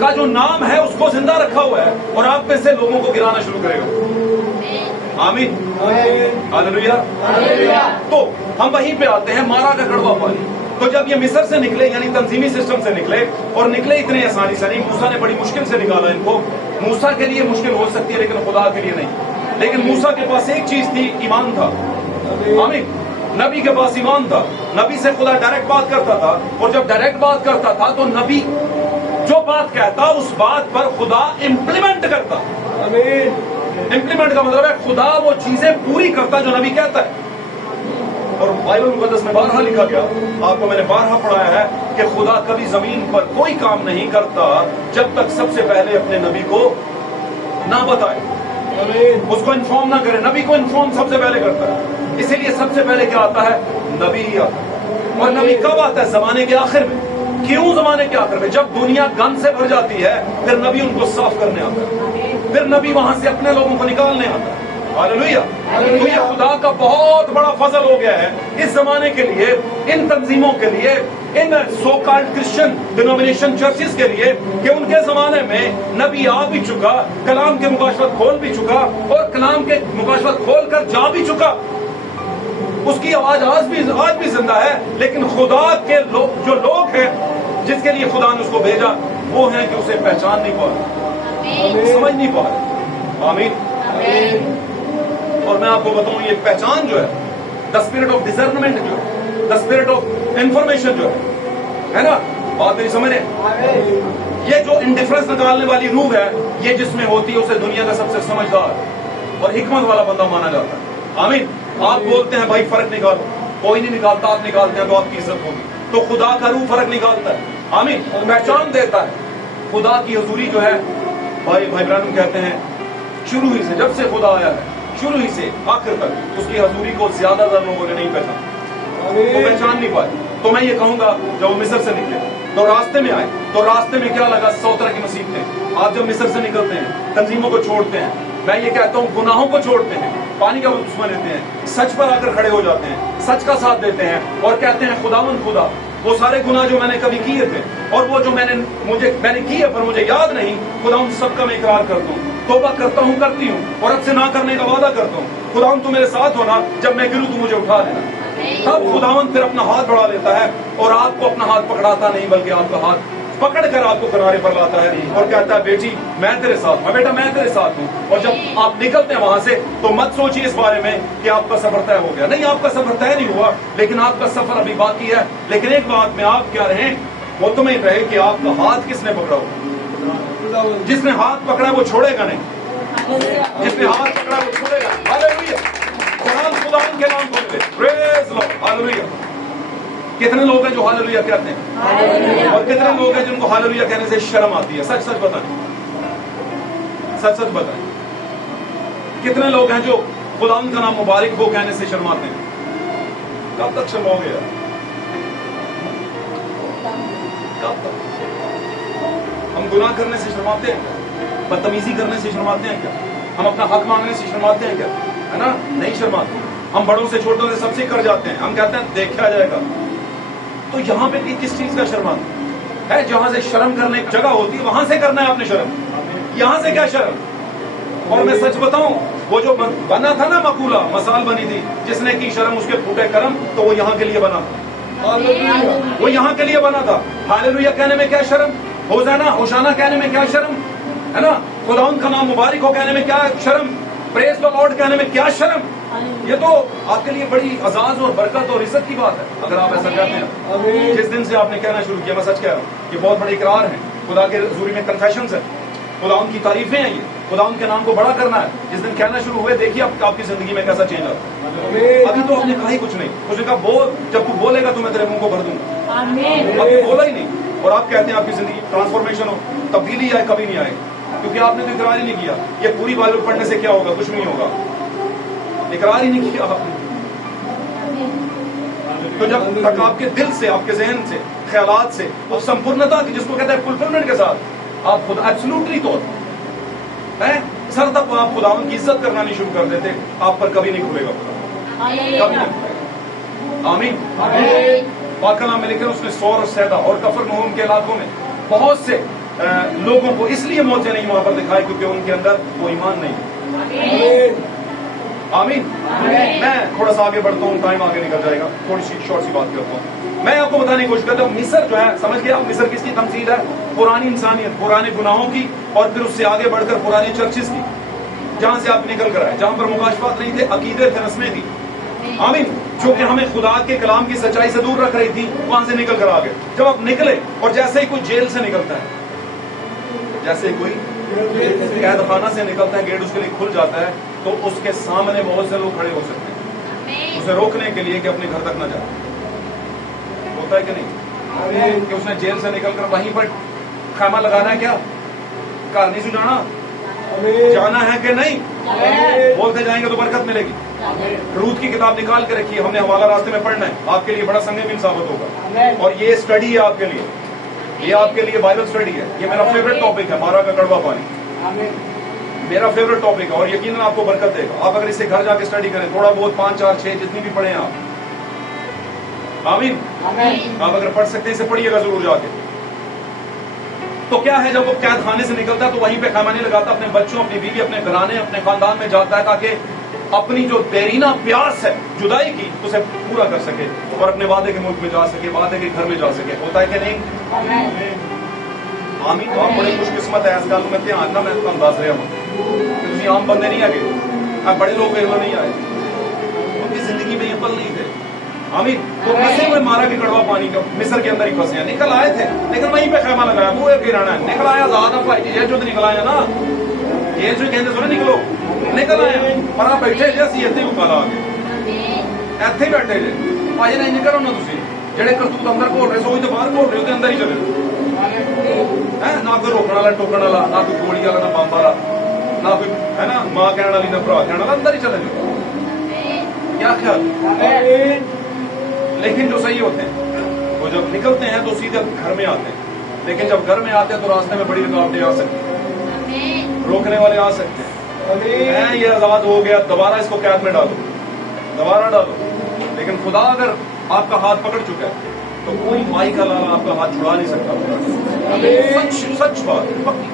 کا جو نام ہے اس کو زندہ رکھا ہوا ہے، اور آپ میں سے لوگوں کو گرانا شروع کرے گا. آمین. ہاللیلویہ. تو ہم وہیں پہ آتے ہیں، مارا کا کڑوا پانی. تو جب یہ مصر سے نکلے، یعنی تنظیمی سسٹم سے نکلے، اور نکلے اتنے آسانی سے نہیں. موسیٰ نے بڑی مشکل سے نکالا ان کو. موسیٰ کے لیے مشکل ہو سکتی ہے لیکن خدا کے لیے نہیں. لیکن موسیٰ کے پاس ایک چیز تھی، ایمان تھا. آمین. نبی کے پاس ایمان تھا. نبی سے خدا ڈائریکٹ بات کرتا تھا، اور جب ڈائریکٹ بات کرتا تھا تو نبی جو بات کہتا اس بات پر خدا امپلیمنٹ کرتا. امپلیمنٹ کا مطلب ہے خدا وہ چیزیں پوری کرتا جو نبی کہتا ہے. اور بائبل مقدس میں بارہا لکھا گیا، آپ کو میں نے بارہا پڑھایا ہے کہ خدا کبھی زمین پر کوئی کام نہیں کرتا جب تک سب سے پہلے اپنے نبی کو نہ بتائے، اس کو انفارم نہ کرے. نبی کو انفارم سب سے پہلے کرتا ہے. اسی لیے سب سے پہلے کیا آتا ہے؟ نبی ہی آتا ہے. اور نبی کب آتا ہے؟ زمانے کے آخر میں. کیوں زمانے کے آخر میں؟ جب دنیا گند سے بھر جاتی ہے پھر نبی ان کو صاف کرنے آتا ہے. پھر نبی وہاں سے اپنے لوگوں کو نکالنے آتا ہے. ہاللیلویہ. تو یہ خدا کا بہت بڑا فضل ہو گیا ہے اس زمانے کے لیے، ان تنظیموں کے لیے، ان so called Christian denomination churches کے لیے، کہ ان کے زمانے میں نبی آ بھی چکا، کلام کے مباشرت کھول بھی چکا، اور کلام کے مباشرت کھول کر جا بھی چکا. اس کی آواز آج بھی زندہ ہے. لیکن خدا کے جو لوگ ہیں جس کے لیے خدا نے اس کو بھیجا، وہ ہیں کہ اسے پہچان نہیں پا رہے، سمجھ نہیں پا رہے. آمین. اور میں آپ کو بتاؤں، یہ پہچان جو ہے، دا اسپرٹ آف ڈسرنمنٹ جو ہے، دا اسپرٹ آف انفارمیشن جو ہے نا، بات میری سمجھ رہے؟ یہ جو انڈیفرنس نکالنے والی روح ہے، یہ جس میں ہوتی ہے اسے دنیا کا سب سے سمجھدار اور حکمت والا بندہ مانا جاتا ہے. آمین. آپ بولتے ہیں بھائی فرق نکالو، کوئی نہیں نکالتا. آپ نکالتے ہیں تو آپ کی عزت ہوگی. تو خدا کا روح فرق نکالتا ہے. آمین. پہچان دیتا ہے. خدا کی حضوری جو ہے، بھائی برانم کہتے ہیں، شروع ہی سے، جب سے خدا آیا ہے، شروع ہی سے آخر تک اس کی حضوری کو زیادہ تر لوگوں نے نہیں پہچانا، وہ پہچان نہیں پائے. تو میں یہ کہوں گا، جب وہ مصر سے نکلے تو راستے میں آئے، تو راستے میں کیا لگا؟ 100 طرح کی مصیبتیں. آپ جب مصر سے نکلتے ہیں، تنظیموں کو چھوڑتے ہیں، میں یہ کہتا ہوں گناہوں کو چھوڑتے ہیں، پانی کا دشمن لیتے ہیں، سچ پر آ کر کھڑے ہو جاتے ہیں، سچ کا ساتھ دیتے ہیں، اور کہتے ہیں خداوند خدا، وہ سارے گناہ جو میں نے کبھی کیے تھے، اور وہ جو میں نے کیے پر مجھے یاد نہیں، خداوند سب کا میں اقرار کرتا ہوں، توبہ کرتا ہوں، کرتی ہوں، اور اب سے نہ کرنے کا وعدہ کرتا ہوں. خداوند تو میرے ساتھ ہونا، جب میں گروں تو مجھے اٹھا لینا. تب خداوند پھر اپنا ہاتھ بڑھا لیتا ہے، اور آپ کو اپنا ہاتھ پکڑاتا نہیں بلکہ آپ کا ہاتھ پکڑ کر آپ کو کنارے پر لاتا ہے اور کہتا ہے بیٹی میں تیرے ساتھ ہوں، بیٹا میں تیرے ساتھ ہوں. اور جب آپ نکلتے ہیں وہاں سے تو مت سوچیے اس بارے میں کہ آپ کا سفر طے ہو گیا. نہیں، آپ کا سفر طے نہیں ہوا، لیکن آپ کا سفر ابھی باقی ہے. لیکن ایک بات میں آپ کیا رہیں، مطمئن رہے کہ آپ کا ہاتھ کس نے پکڑا ہو. جس نے ہاتھ پکڑا وہ چھوڑے گا نہیں. جس نے ہاتھ پکڑا وہ چھوڑے گا. ہاللیلویہ. خدا کے نام کو لے. پریز لارڈ. ہاللیلویہ. کتنے لوگ ہیں جو ہاللیلویہ کہتے ہیں، اور کتنے لوگ ہیں جن کو ہاللیلویہ کہنے سے شرم آتی ہے؟ سچ سچ بتائیں، سچ سچ بتائیں. کتنے لوگ ہیں جو خداوند کا نام مبارک ہو کہنے سے شرماتے ہیں؟ کب تک شرماؤ گے یار؟ کب تک؟ ہم گناہ کرنے سے شرماتے ہیں کیا؟ بدتمیزی کرنے سے شرماتے ہیں کیا؟ ہم اپنا حق مانگنے سے شرماتے ہیں کیا؟ ہے نا؟ نہیں شرماتے. ہم بڑوں سے چھوٹوں سے سب سے کر جاتے ہیں, ہم کہتے ہیں دیکھا جائے گا. تو یہاں پہ کس چیز کا شرمانا ہے؟ جہاں سے شرم کرنے کی جگہ ہوتی ہے وہاں سے کرنا ہے آپ نے شرم, یہاں سے کیا شرم. اور میں سچ بتاؤں, وہ جو بنا تھا نا مقولہ, مثال بنی تھی, جس نے کی شرم اس کے پھوٹے کرم, تو وہ یہاں کے لیے بنا تھا, وہ یہاں کے لیے بنا تھا. ہاللیلویا کہنے میں کیا شرم, ہوزانا ہوشانا کہنے میں کیا شرم ہے نا, خداوند کا نام مبارک ہو کہنے میں کیا شرم, پریز دی لارڈ کہنے میں کیا شرم. یہ تو آپ کے لیے بڑی اعزاز اور برکت اور عزت کی بات ہے اگر آپ ایسا کہتے ہیں. جس دن سے آپ نے کہنا شروع کیا, میں سچ کہہ رہا ہوں, یہ بہت بڑے اقرار ہیں, خدا کے حضوری میں کنفیشنز ہیں, خدا ان کی تعریفیں ہیں, یہ خدا ان کے نام کو بڑا کرنا ہے. جس دن کہنا شروع ہوئے, دیکھیے آپ کی زندگی میں کیسا چینج آتا ہے. ابھی تو آپ نے کہا ہی کچھ نہیں, اس نے کہا بول, جب تو بولے گا تو میں تیرے منہ کو بھر دوں گا. ابھی بولا ہی نہیں, اور آپ کہتے ہیں آپ کی زندگی ٹرانسفارمیشن ہو, تبدیلی آئے, کبھی نہیں آئے, کیونکہ آپ نے تو اقرار ہی نہیں کیا. یہ پوری بائبل پڑھنے سے کیا ہوگا, کچھ نہیں ہوگا, اقرار ہی نہیں کیا آپ نے. تو جب تک آپ کے دل سے, آپ کے ذہن سے, خیالات سے, اور سمپورنتا کی, جس کو کہتے ہیں فلفلمنٹ کے ساتھ آپ خود ایبسلوٹلی طور سر تک آپ خداوند کی عزت کرنا نہیں شروع کر دیتے, آپ پر کبھی نہیں کھلے گا خدا, کبھی نہیں کھلے گا. آمین. پاک کلام میں لکھا, اس نے سور اور سیدا اور کفرنہوم کے علاقوں میں بہت سے لوگوں کو اس لیے موتیں نہیں وہاں پر دکھائی کیونکہ ان کے اندر وہ ایمان نہیں. آمین. میں تھوڑا سا آگے بڑھتا ہوں, ٹائم آگے نکل جائے گا, تھوڑی سی شارٹ سی بات کرتا ہوں. میں آپ کو بتانے کی کوشش کرتا ہوں, مصر جو ہے, سمجھ گیا مصر کس کی تمثیل ہے؟ پرانی انسانیت, پرانے گناہوں کی, اور پھر اس سے آگے بڑھ کر پرانی چرچز کی, جہاں سے آپ نکل کر آئے, جہاں پر مکاشفات نہیں تھے, عقیدے تھے, رسمیں تھی. آمین. جو کہ ہمیں خدا کے کلام کی سچائی سے دور رکھ رہی تھی, وہاں سے نکل کر آگے. جب آپ نکلے, اور جیسے ہی کوئی جیل سے نکلتا ہے, جیسے کوئی قید خانہ سے نکلتا ہے, گیٹ اس کے لیے کھل جاتا ہے, تو اس کے سامنے بہت سے لوگ کھڑے ہو سکتے ہیں اسے روکنے کے لیے کہ اپنے گھر تک نہ جائے. ہوتا ہے کہ نہیں, کہ اس نے جیل سے نکل کر وہیں پر خیمہ لگانا ہے, کیا گھر نہیں سجانا, جانا ہے کہ نہیں, بولتے جائیں گے تو برکت ملے گی. روت کی کتاب نکال کے رکھی ہے, ہم نے حوالہ راستے میں پڑھنا ہے, آپ کے لیے بڑا سنگ میل ثابت ہوگا. اور یہ اسٹڈی ہے آپ کے لیے, یہ آپ کے لیے بائبل اسٹڈی ہے. یہ میرا فیوریٹ ٹاپک ہے, مارا کا کڑوا پانی, میرا فیوریٹ ٹاپک ہے, اور یقیناً آپ کو برکت دے گا. آپ اگر اسے گھر جا کے اسٹڈی کریں, تھوڑا بہت 5 4 6 جتنی بھی پڑھیں آپ. آمین. آپ اگر پڑھ سکتے ہیں اسے پڑھیے گا ضرور جا کے. تو کیا ہے, جب وہ قید خانے سے نکلتا ہے تو وہیں پہ خیمہ نہیں لگاتا, اپنے بچوں, اپنی بیوی, اپنے گھرانے, اپنے خاندان میں جاتا ہے, تاکہ اپنی جو دیرینہ پیاس ہے جدائی کی اسے پورا کر سکے, اور اپنے وعدے کے ملک میں جا سکے, وعدے کے گھر میں جا سکے. ہوتا ہے کہ نہیں؟ آمین. تو آپ بڑے خوش قسمت ہے, ایسا میں دھیان نہ, میں تو انداز رہا ہوں کہ عام بندے نہیں آگے, آپ بڑے لوگ نہیں آئے, ان کی زندگی میں یہ پل نہیں تھے. آمین. تو پھنسے ہوئے مارا کے کڑوا پانی کا مصر کے اندر ہی پھنسے ہیں, نکل آئے تھے لیکن وہیں پہ خیمہ لگایا, وہ گرانا ہے, نکل آیا زیادہ بھائی, یہ جو نکل آیا نا, یہ جو کہتے سو نکلو, نکل آیا, پر آپ بیٹھے جی, اسی اتنے کالا آ گئے, ایتھے ہی بیٹھے جی, بھائی نہیں نکلو نا تھی, جہے کرتوت اندر گھول رہے سو تو باہر گھول رہے, اندر ہی چلے. نہ کوئی روکنے والا, ٹوکن والا, نہ کوئی گولی والا, نہ بمب والا, نہ کوئی ہے نا ماں کہنے والی, نہ برا کہنے والا, اندر ہی چلے جاؤ. کیا خیال؟ لیکن جو صحیح ہوتے ہیں وہ جب نکلتے ہیں تو سیدھے گھر میں آتے ہیں, لیکن جب گھر میں آتے ہیں تو راستے میں بڑی رکاوٹیں آ سکتی ہیں, روکنے والے آ سکتے ہیں. یہ آزاد ہو گیا, دوبارہ اس کو قید میں ڈالو, دوبارہ ڈالو. لیکن خدا اگر آپ کا ہاتھ پکڑ چکا ہے تو کوئی مائی کا لالا آپ کا ہاتھ چھڑا نہیں سکتا. سچ بات پکی.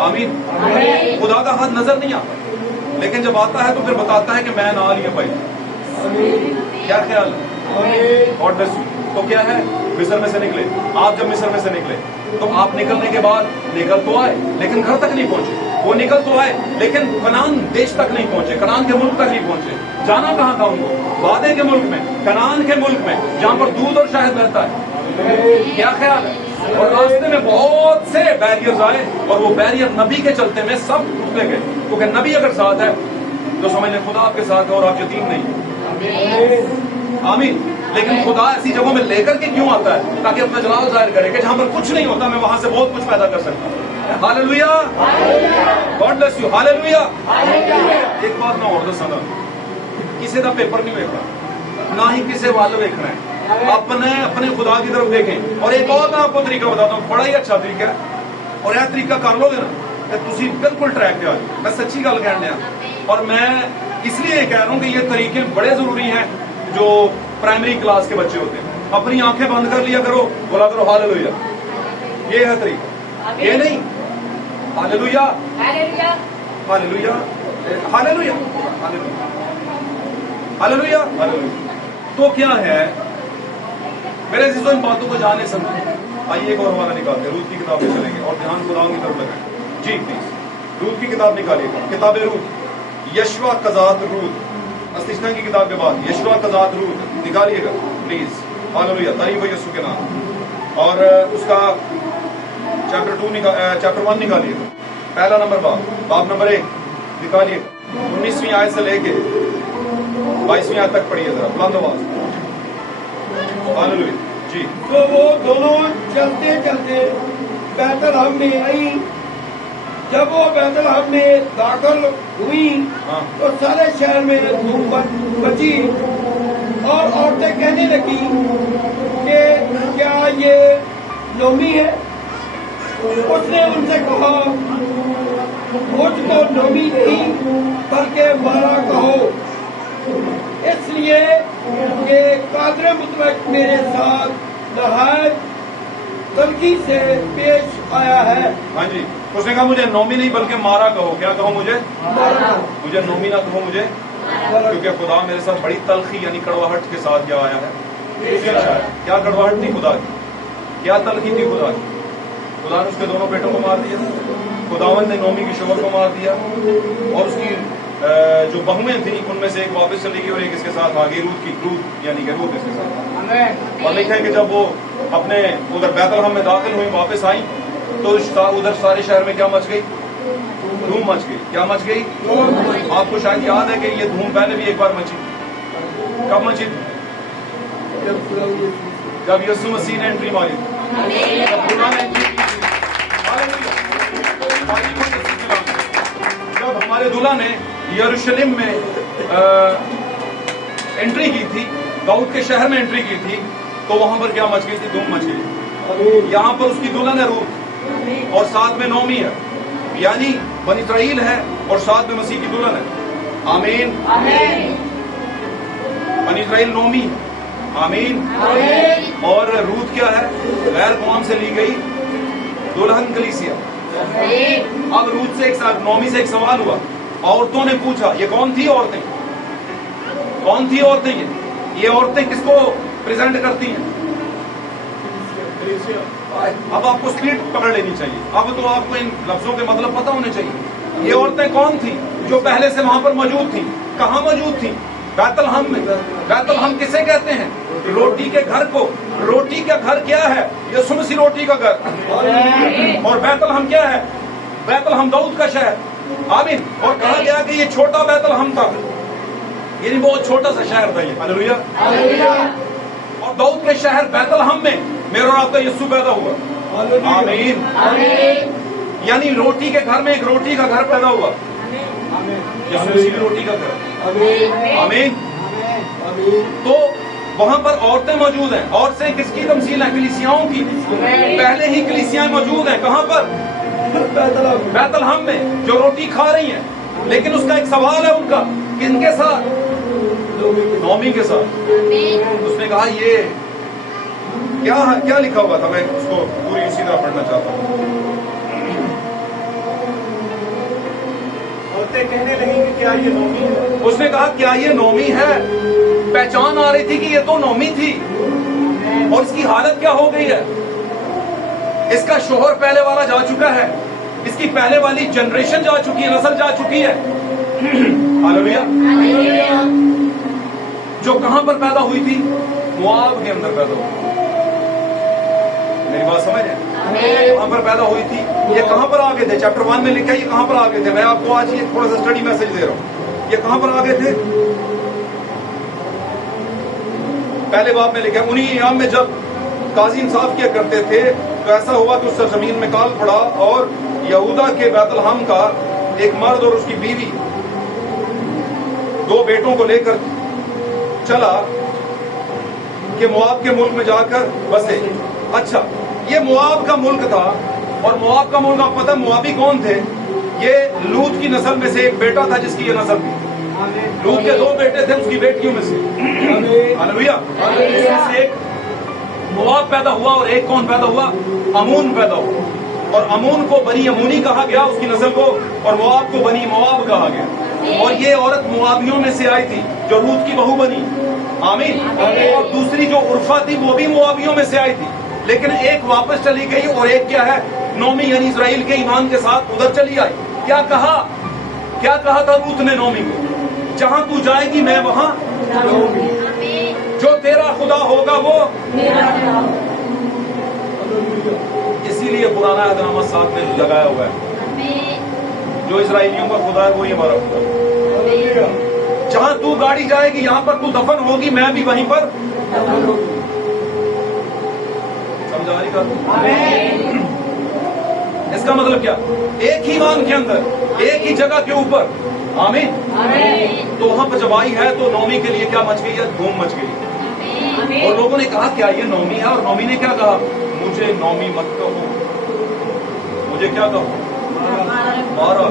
آمین. خدا کا ہاتھ نظر نہیں آتا, لیکن جب آتا ہے تو پھر بتاتا ہے کہ میں نہ لیا بھائی. کیا خیال ہے؟ God bless you. تو کیا ہے, مصر میں سے نکلے. آپ جب مصر میں سے نکلے تو آپ نکلنے کے بعد نکل تو آئے لیکن گھر تک نہیں پہنچے. وہ نکل تو آئے لیکن کنعان دیش تک نہیں پہنچے, کنعان کے ملک تک نہیں پہنچے. جانا کہاں تھا ان کو؟ وعدے کے ملک میں, کنعان کے ملک میں, جہاں پر دودھ اور شہد بہتا ہے. کیا خیال ہے؟ اور راستے میں بہت سے بیریئرز آئے, اور وہ بیریئر نبی کے چلتے میں سب ٹوٹے گئے, کیونکہ نبی اگر ساتھ ہے تو سمجھ لیں خدا آپ کے ساتھ ہے اور آپ یتیم نہیں. آمین. لیکن خدا ایسی جگہوں میں لے کر کے کیوں آتا ہے؟ تاکہ اپنا جلال ظاہر کرے کہ جہاں پر کچھ نہیں ہوتا میں وہاں سے بہت کچھ پیدا کر سکتا ہوں. Hallelujah. God bless you. Hallelujah. ایک بات میں اور دساں گا, کسی کا پیپر نہیں دیکھنا, نہ ہی کسی وال دیکھنا ہے, اپنے خدا کی طرف دیکھیں. اور ایک اور میں آپ کو طریقہ بتاتا ہوں, بڑا ہی اچھا طریقہ ہے, اور یہ طریقہ کر لو گے نا کہ تسی بالکل ٹریک پہ آ جاؤ. میں سچی گل کہنے, اور میں اس لیے کہہ رہا ہوں کہ یہ طریقے بڑے ضروری ہیں جو پرائمری کلاس کے بچے ہوتے ہیں. اپنی آنکھیں بند کر لیا کرو, بولا کرو ہاللویا. یہ ہے طریقہ, یہ نہیں hallelujah hallelujah hallelujah hallelujah hallelujah hallelujah. تو کیا ہے میرے عزیزو, ان باتوں کو جانے سمجھیں. آئیے ایک اور حوالہ نکالتے ہیں, رود کی کتاب میں چلیں گے اور دھیان خدا کی طرف لگائیں. جی پلیز رود کی کتاب نکالیے گا, کتاب رود, یشوا قضات رود, استثنا کی کتاب کے بعد یشوا قضات رود نکالیے گا پلیز. ہاللویا, تعریف ہو یسوع کے نام. اور اس کا چیپٹر 1 نکالیے گا, پہلا نمبر باب نمبر 1 نکالیے, 19ویں آیت سے لے کے 22ویں آیت تک پڑھیے ذرا بلند آواز. ہاللویا. جی تو وہ دونوں چلتے چلتے بیت الحم میں آئی. جب وہ بیت الحم میں داخل ہوئی تو سارے شہر میں دھوم مچی اور عورتیں کہنے لگی کہ کیا یہ نومی ہے. اس نے ان سے کہا مجھ کو نومی نہیں بلکہ مارا کہو, اس لیے کہ قادر مطلق میرے ساتھ نہایت تلخی سے پیش آیا ہے. ہاں جی, اس نے کہا مجھے نومی نہیں بلکہ مارا کہو. کیا کہو مجھے؟ مجھے نومی نہ کہو مجھے, کیونکہ خدا میرے ساتھ بڑی تلخی یعنی کڑواہٹ کے ساتھ کیا آیا ہے. کیا کڑواہٹ تھی خدا کی, کیا تلخی تھی خدا کی. خدا نے اس کے دونوں بیٹوں کو مار دیا, خداوند نے نومی کی شوہر کو مار دیا, اور اس کی جو بہویں تھیں ان میں سے ایک واپس چلی گئی اور ایک اس کے ساتھ آ گئی, رود یعنی کہ رود اس کے ساتھ. اور لکھا ہے کہ جب وہ اپنے ادھر بیت الحم میں داخل ہوئی واپس آئی تو ادھر سارے شہر میں کیا مچ گئی, دھوم مچ گئی. کیا مچ گئی؟ آپ کو شاید یاد ہے کہ یہ دھوم پہلے بھی ایک بار مچی. کب مچی؟ جب یسوع مسیح نے انٹری ماری تھی, جب ہمارے دلہا نے یروشلم میں انٹری کی تھی, داؤد کے شہر میں انٹری کی تھی, تو وہاں پر کیا مچ گئی تھی؟ دھوم مچ گئی. یہاں پر اس کی دلہن ہے روت, اور ساتھ میں نومی ہے, یعنی بنی اسرائیل ہے اور ساتھ میں مسیح کی دلہن ہے. آمین. بنی اسرائیل نومی ہے. آمین. اور روت کیا ہے؟ غیر قوم سے لی گئی دلہن کلیسیا. اب روت سے نومی سے ایک سوال ہوا, عورتوں نے پوچھا یہ کون تھی عورتیں, کون تھی عورتیں, یہ عورتیں کس کو پریزنٹ کرتی ہیں؟ اب آپ کو سپیڈ پکڑ لینی چاہیے, اب تو آپ کو ان لفظوں کے مطلب پتہ ہونے چاہیے. یہ عورتیں کون تھیں جو پہلے سے وہاں پر موجود تھیں؟ کہاں موجود تھیں؟ بیت الحم میں. بیت الحم کسے کہتے ہیں؟ روٹی کے گھر کو. روٹی کا گھر کیا ہے؟ یسوع مسیح روٹی کا گھر. اور بیت الحم کیا ہے؟ بیت الحم داؤد کا شہر. آمین. اور کہا گیا کہ یہ چھوٹا بیت الحم تھا, یعنی بہت چھوٹا سا شہر تھا یہ. ہاللویا. اور داؤد کے شہر بیت الحم میں میرا اور آپ کا یسوع پیدا ہوا. آمین. یعنی روٹی کے گھر میں ایک روٹی کا گھر پیدا ہوا. یسوع مسیح روٹی کا گھر. آمین. تو وہاں پر عورتیں موجود ہیں. عورتیں کس کی تمثیل ہیں؟ کلیسیاؤں کی. پہلے ہی کلیسیاں موجود ہیں. کہاں پر؟ بیت الحم میں, جو روٹی کھا رہی ہیں. لیکن اس کا ایک سوال ہے ان کا, کن کے ساتھ؟ نومی کے ساتھ. اس نے کہا یہ کیا لکھا ہوا تھا, میں اس کو پوری اسی طرح پڑھنا چاہتا ہوں. عورتیں کہنے لگی کہ کیا یہ نومی ہے. اس نے کہا کیا یہ نومی ہے. پہچان آ رہی تھی کہ یہ تو نومی تھی, اور اس کی حالت کیا ہو گئی ہے؟ اس کا شوہر پہلے والا جا چکا ہے, اس کی پہلے والی جنریشن جا چکی ہے, نسل جا چکی ہے. ہاللویا. جو کہاں پر پیدا ہوئی تھی؟ مواب کے اندر پیدا ہوئی. میری بات سمجھ ہے؟ کہاں پر پیدا ہوئی تھی؟ یہ کہاں پر آ گئے تھے؟ چیپٹر 1 میں لکھا ہے یہ کہاں پر آ گئے تھے. میں آپ کو آج یہ تھوڑا سا اسٹڈی میسج دے رہا ہوں. یہ کہاں پر آ گئے تھے؟ پہلے باب میں لکھا ہے انہی ایام میں جب قاضی انصاف کیا کرتے تھے تو ایسا ہوا کہ اس سرزمین میں کال پڑا, اور یہودا کے بیت الحم کا ایک مرد اور اس کی بیوی 2 بیٹوں کو لے کر چلا کہ مواب کے ملک میں جا کر بسے. اچھا, یہ مواب کا ملک تھا, اور مواب کا ملک آپ پتہ موابی کون تھے؟ یہ لوط کی نسل میں سے ایک بیٹا تھا جس کی یہ نسل تھی. लूत के 2 बेटे थे उसकी बेटियों में से। हालेलुया। इसमें से एक मोआब पैदा हुआ और एक कौन पैदा हुआ? अमून पैदा हुआ। और अमून को बनी अमूनी कहा गया उसकी नस्ल को, और मोआब को बनी मोआब कहा गया। और ये औरत मोआबियों में से आई थी जो रूत की बहू बनी। आमीन। और दूसरी जो उर्फा थी वो भी मोआबियों में से आई थी, लेकिन एक वापस चली गई और एक क्या है? नोमी यानी इजराइल के ईमान के साथ उधर चली आई। क्या कहा था रूत ने नोमी को? जहां तू जाएगी मैं वहां, जो तेरा खुदा होगा वो। इसीलिए पुराना अहदनामा साथ में लगाया हुआ है, जो इजराइलियों का खुदा है वही हमारा खुदा है। जहां तू गाड़ी जाएगी, यहां पर तू दफन होगी, मैं भी वहीं पर। समझा रही बात? इसका मतलब क्या? एक ही ईमान के अंदर, एक ही जगह के ऊपर। आमीन। तो वहां पर जब आई है तो नौमी के लिए क्या मच गई है? धूम मच गई। और लोगों ने कहा क्या ये नौमी है? और नौमी ने क्या कहा? मुझे नौमी मत कहो, मुझे क्या कहो? मारा।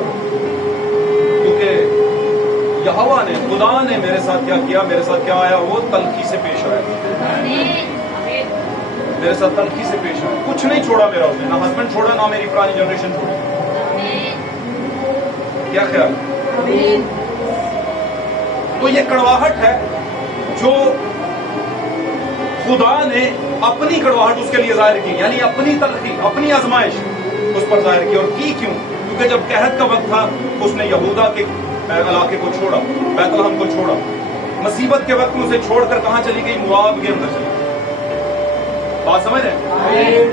क्योंकि यहोवा ने, खुदा ने मेरे साथ क्या किया? मेरे साथ क्या आया? वो तलखी से पेश आया, मेरे साथ तलखी से पेश आया। कुछ नहीं छोड़ा मेरा उसने, ना हस्बैंड छोड़ा, ना मेरी पुरानी जनरेशन छोड़ी। क्या ख्याल? तो ये कड़वाहट है जो खुदा ने अपनी कड़वाहट उसके लिए जाहिर की, यानी अपनी तलखी, अपनी आजमाइश उस पर जाहिर की। और की क्यों? क्योंकि जब कहत का वक्त था उसने यहूदा के इलाके को छोड़ा, बैतलहम को छोड़ा। मुसीबत के वक्त में उसे छोड़कर कहां चली गई? मोआब के अंदर चली गई। बात समझ रहे?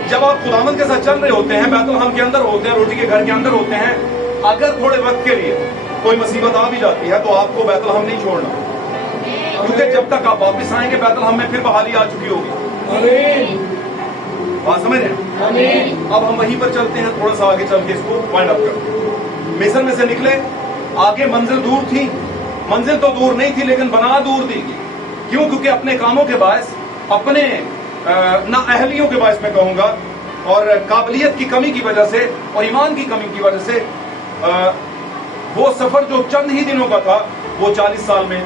जब आप खुदावंद के साथ चल रहे होते हैं, बैतलहम के अंदर होते हैं, रोटी के घर के अंदर होते हैं, अगर थोड़े वक्त के लिए कोई मुसीबत आ भी जाती है तो आपको बैतलहम नहीं छोड़ना, क्योंकि जब तक आप वापस आएंगे बैतलहम में फिर बहाली आ चुकी होगी। बात समझ रहे? अब हम वहीं पर चलते हैं, थोड़ा सा आगे चल के इसको वाइंड अप करते हैं। मिस्र में से निकले, आगे मंजिल दूर थी, मंजिल तो दूर नहीं थी लेकिन बना दूर थी। क्यों? क्योंकि अपने कामों के बायस, अपने ना अहलियों के बायस मैं कहूंगा, और काबिलियत की कमी की वजह से और ईमान की कमी की वजह से वो सफर जो चंद ही दिनों का था वो 40 साल में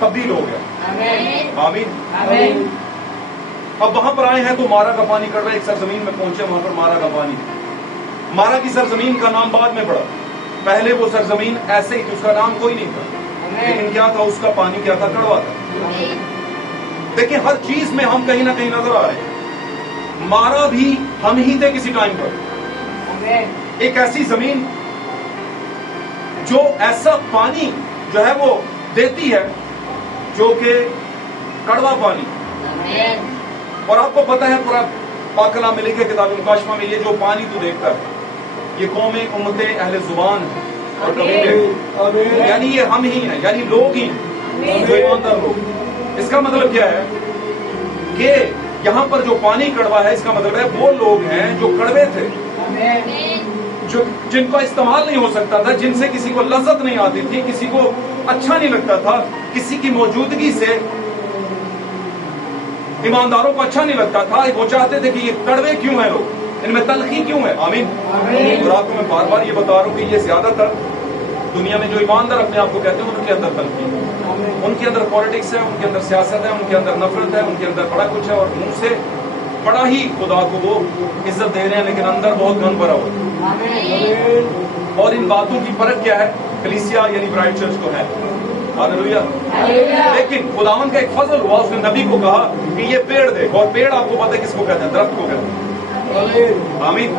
तब्दील हो गया। आमीन। अब वहां पर आए हैं तो मारा का पानी कड़ रहा है। एक सरजमीन में पहुंचे, वहां पर मारा का पानी, मारा की सरजमीन का नाम बाद में पड़ा। पहले वो सरजमीन ऐसे ही थी, उसका नाम कोई नहीं था, लेकिन क्या था? उसका पानी क्या था? कड़वा था। देखिए, हर चीज में हम कहीं ना कहीं नजर आ रहे हैं। मारा भी हम ही थे किसी टाइम पर। एक ऐसी जमीन जो ऐसा पानी जो है वो देती है, जो कि कड़वा पानी। और आपको पता है पूरा पाक कलाम में लिखे, किताब मुकाशमा में, ये जो पानी तू देखता है ये कौमें, उम्मतें, अहले जुबान और कबीले, यानी ये हम ही हैं, यानी लोग ही, जो ईमानदार लोग। इसका मतलब क्या है कि यहाँ पर जो पानी कड़वा है, इसका मतलब है वो लोग हैं जो कड़वे थे, जो जिनका इस्तेमाल नहीं हो सकता था, जिनसे किसी को लज्जत नहीं आती थी, किसी को अच्छा नहीं लगता था, किसी की मौजूदगी से ईमानदारों को अच्छा नहीं लगता था। वो चाहते थे कि ये कड़वे क्यों हैं लोग, इनमें तलखी क्यों है। आमीन। और आपको मैं बार बार ये बता रहा हूँ कि ये ज्यादातर दुनिया में जो ईमानदार अपने आप को कहते हैं उनके अंदर तलखी है, उनके अंदर पॉलिटिक्स है, उनके अंदर सियासत है, उनके अंदर नफरत है, उनके अंदर बड़ा कुछ है, और मुंह से बड़ा ही खुदा को वो इज्जत दे रहे हैं, लेकिन अंदर बहुत गन भरा हुआ है। और इन बातों की फर्क क्या है? कलीसिया यानी ब्राइट चर्च को है। हालेलुया। लेकिन खुदावन का एक फजल हुआ, उसने नबी को कहा कि ये पेड़ देखो, और पेड़ आपको पता है किसको कहते हैं? दरख्त को कहते हैं। आमीन।